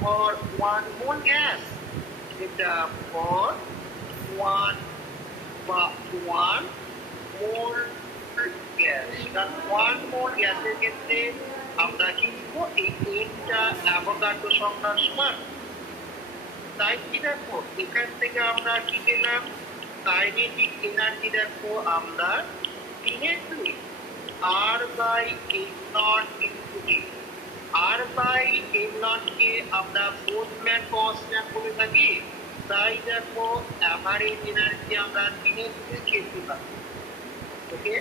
ফর 1 মোল গ্যাস, এটা ফর 1 মোল গ্যাস। কারণ 1 মোল গ্যাসের ক্ষেত্রে আমরা কি লিখবো, এই nটা অ্যাভোগাড্রো সংখ্যার সমান। তাই কি দেখো এখান থেকে আমরা কি পেলাম, কাইনেটিক এনার্জি দেখো আমরা 3/2 R/m0 ইনটু d। R/m0 কে আমরা বোলটজম্যান কনস্ট্যান্ট বলে থাকি, তাই দেখো অ্যাভারেজ এনার্জি আমরা 3/2 লিখতে পারি। ওকে,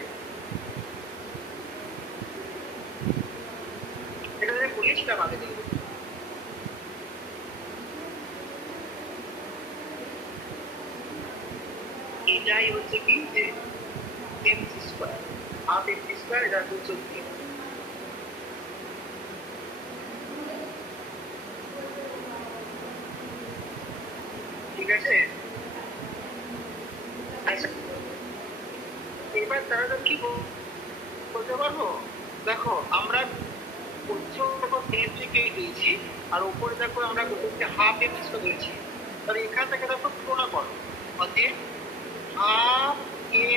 এটা বলেছিলাম আগে থেকে। এটাই হচ্ছে কি যে mc square, half mc square, এটা হচ্ছে ঠিক আছে। আচ্ছা এবার তারা কি বলতে পারবো, দেখো আমরা দিয়েছি আর উপরে দেখো আমরা হাফ mc স্কয়ার দিয়েছি, তাহলে এখান থেকে দেখো তুলনা করো, অতএব হাফ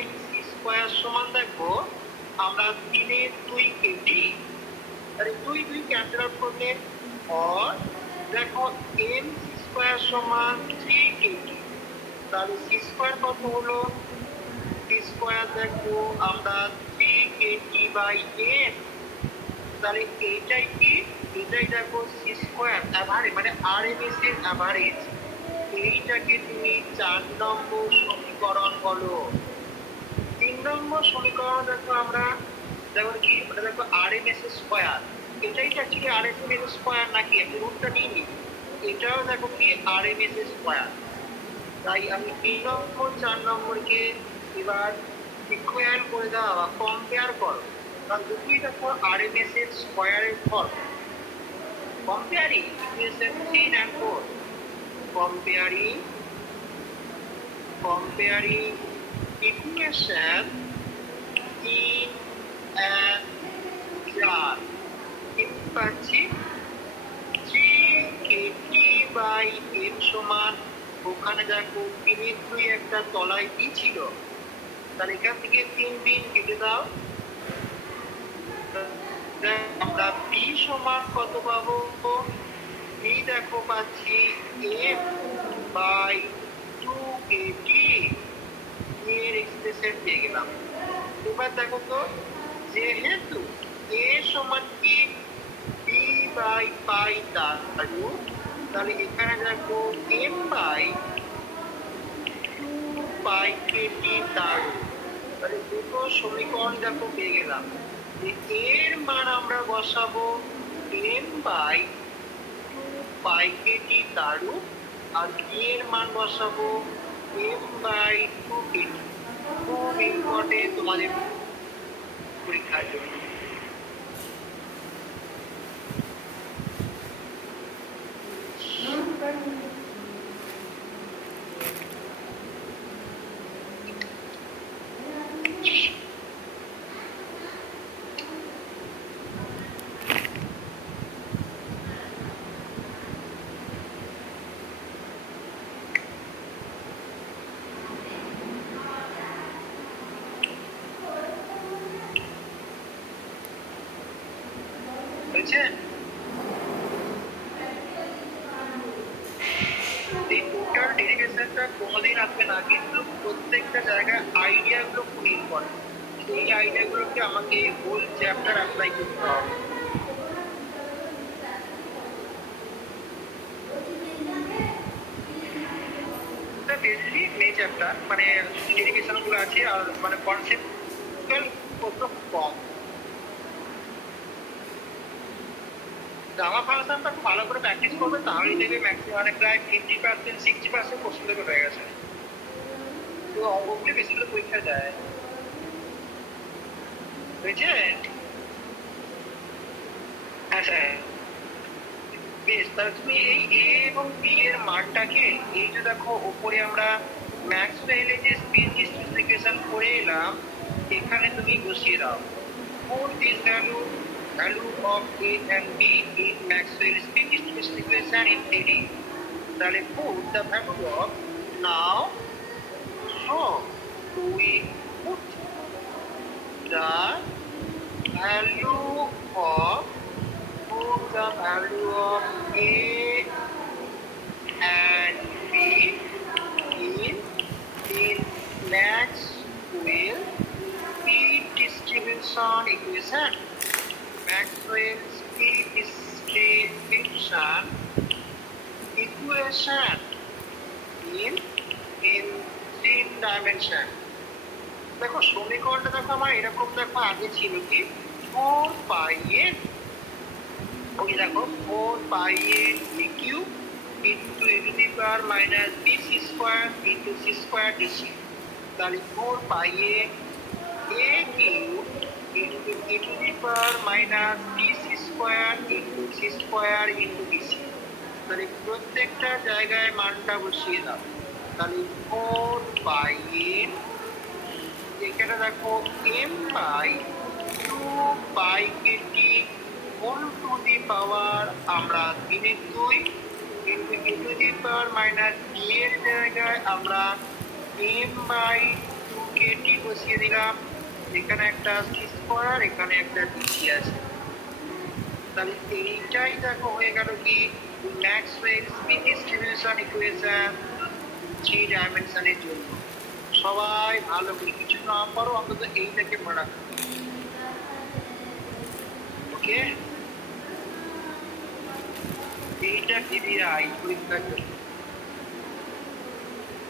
mc স্কোয়ার সমান দেখো আমরা 3 কেটি, তাহলে 2 ক্যান্সেল আউট করলে और দেখো m স্কোয়ার সমান 3 কেটি, তাহলে c স্কোয়ার কত হলো? c স্কোয়ার দেখো আমরা 3 কেটি বাই m, তাহলে এইটাই কি? এটাই দেখো c স্কোয়ার অ্যাভারেজ মানে আরএমএস এর অ্যাভারেজ। এইটাকে তুমি 4 নম্বর সমীকরণ বলো। 3 নম্বর সমীকরণ দেখো আমরা দেখো কি, ওটা দেখো আরএমএস স্কোয়ার, এটাই অ্যাকচুয়ালি আরএমএস স্কোয়ার নাকি আমি রুটটা নিইনি, এটাও দেখো কি আরএমএস স্কোয়ার। তাই আমি 3 নম্বর 4 নম্বরকে এবার ইকুয়াল করে দাও বা কম্পেয়ার করো, কারণ দুটি দেখো আরএমএস এর স্কোয়ারের form. Comparing equation 3 and 4, comparing equation 3 and 4 কিন্তু পাচ্ছি 3 kt/m সমান, ওখানে দেখো 3 একটা তলায় কি ছিল, তাহলে এখান থেকে 3 কেটে দাও, আমরা p সমান কত পাবো? p দেখো পাচ্ছি m/2kt এর এক্সপ্রেশন পেয়ে গেলাম। এবার দেখো তো যেহেতু a সমান কি p/π তারু, তাহলে এখানে দেখো m/2πkt তারু, তাহলে দুটো সমীকরণ দেখো পেয়ে গেলাম। এর মান আমরা বসাবো m/2πkt তারু, আর এর মান বসাবো m/2kt। খুব ইম্পর্টেন্ট তোমাদের পরীক্ষার জন্য। বুঝছেন? এই টোটাল ডেরিভেশনটা কোনোদিন আসবে না, কিন্তু প্রত্যেকটা জায়গায় আইডিয়াগুলো খুব ইম্পর্টেন্ট। এই আইডিয়াগুলোকে আমাকে হোল চ্যাপ্টার অ্যাপ্লাই করতে হবে। বেসিকলি মেন চ্যাপ্টার মানে ডেরিভেশনগুলো আছে, আর মানে কনসেপ্টুয়াল কত কম। জাভা ফাংশনটা খুব ভালো করে প্র্যাকটিস করবে, তাহলেই দেখবে ম্যাক্সিমাম মানে প্রায় 50% 60% কোশ্চেন পেপার হয়ে গেছে। তো অঙ্কগুলি বেশি করে পরীক্ষা যায়, বুঝছেন? আচ্ছা বেশ, তাহলে তুমি এই এ এবং বি এর মানটাকে এই যে দেখো উপরে আমরা ম্যাক্সওয়েলে যে স্পিন ডিস্ট্রিবিউশন করে এলাম, এখানে তুমি বসিয়ে দাও। Put this value of A and B in Maxwell's spin distribution equation in 3D. তাহলে put the value of now. So we put the value of A and B in Maxwell speed distribution equation. Maxwell's speed distribution equation in 3 dimension. দেখো সমীকরণটা দেখো আমার এরকম দেখো আগে ছিল কি 4πn, ওই দেখো 4πn dq into e to the power minus bc square into c square dc, তাহলে 4πn a cube into e to the power minus bc square into c square into dc, তাহলে প্রত্যেকটা জায়গায় মানটা বসিয়ে দাও। তাহলে 4πn এখানে দেখো m/2πkt হোল টু দি পাওয়ার আমরা 3/2 কিন্তু e to the power minus b এর জায়গায় আমরা m/2কে টি বসিয়ে দিলাম, এখানে একটা স্কোয়ার, এখানে একটা ডিসি আছে। তাহলে এইটাই দেখো হয়ে গেল কি ম্যাক্সওয়েল স্পিন ডিস্ট্রিবিউশন ইকুয়েশন 3 ডাইমেনশনের জন্য। সবাই ভালো করে কিছু না পারো অন্তত এইটাকে মনে রাখো। ওকে, এইটা দিবি আই পরীক্ষার জন্য।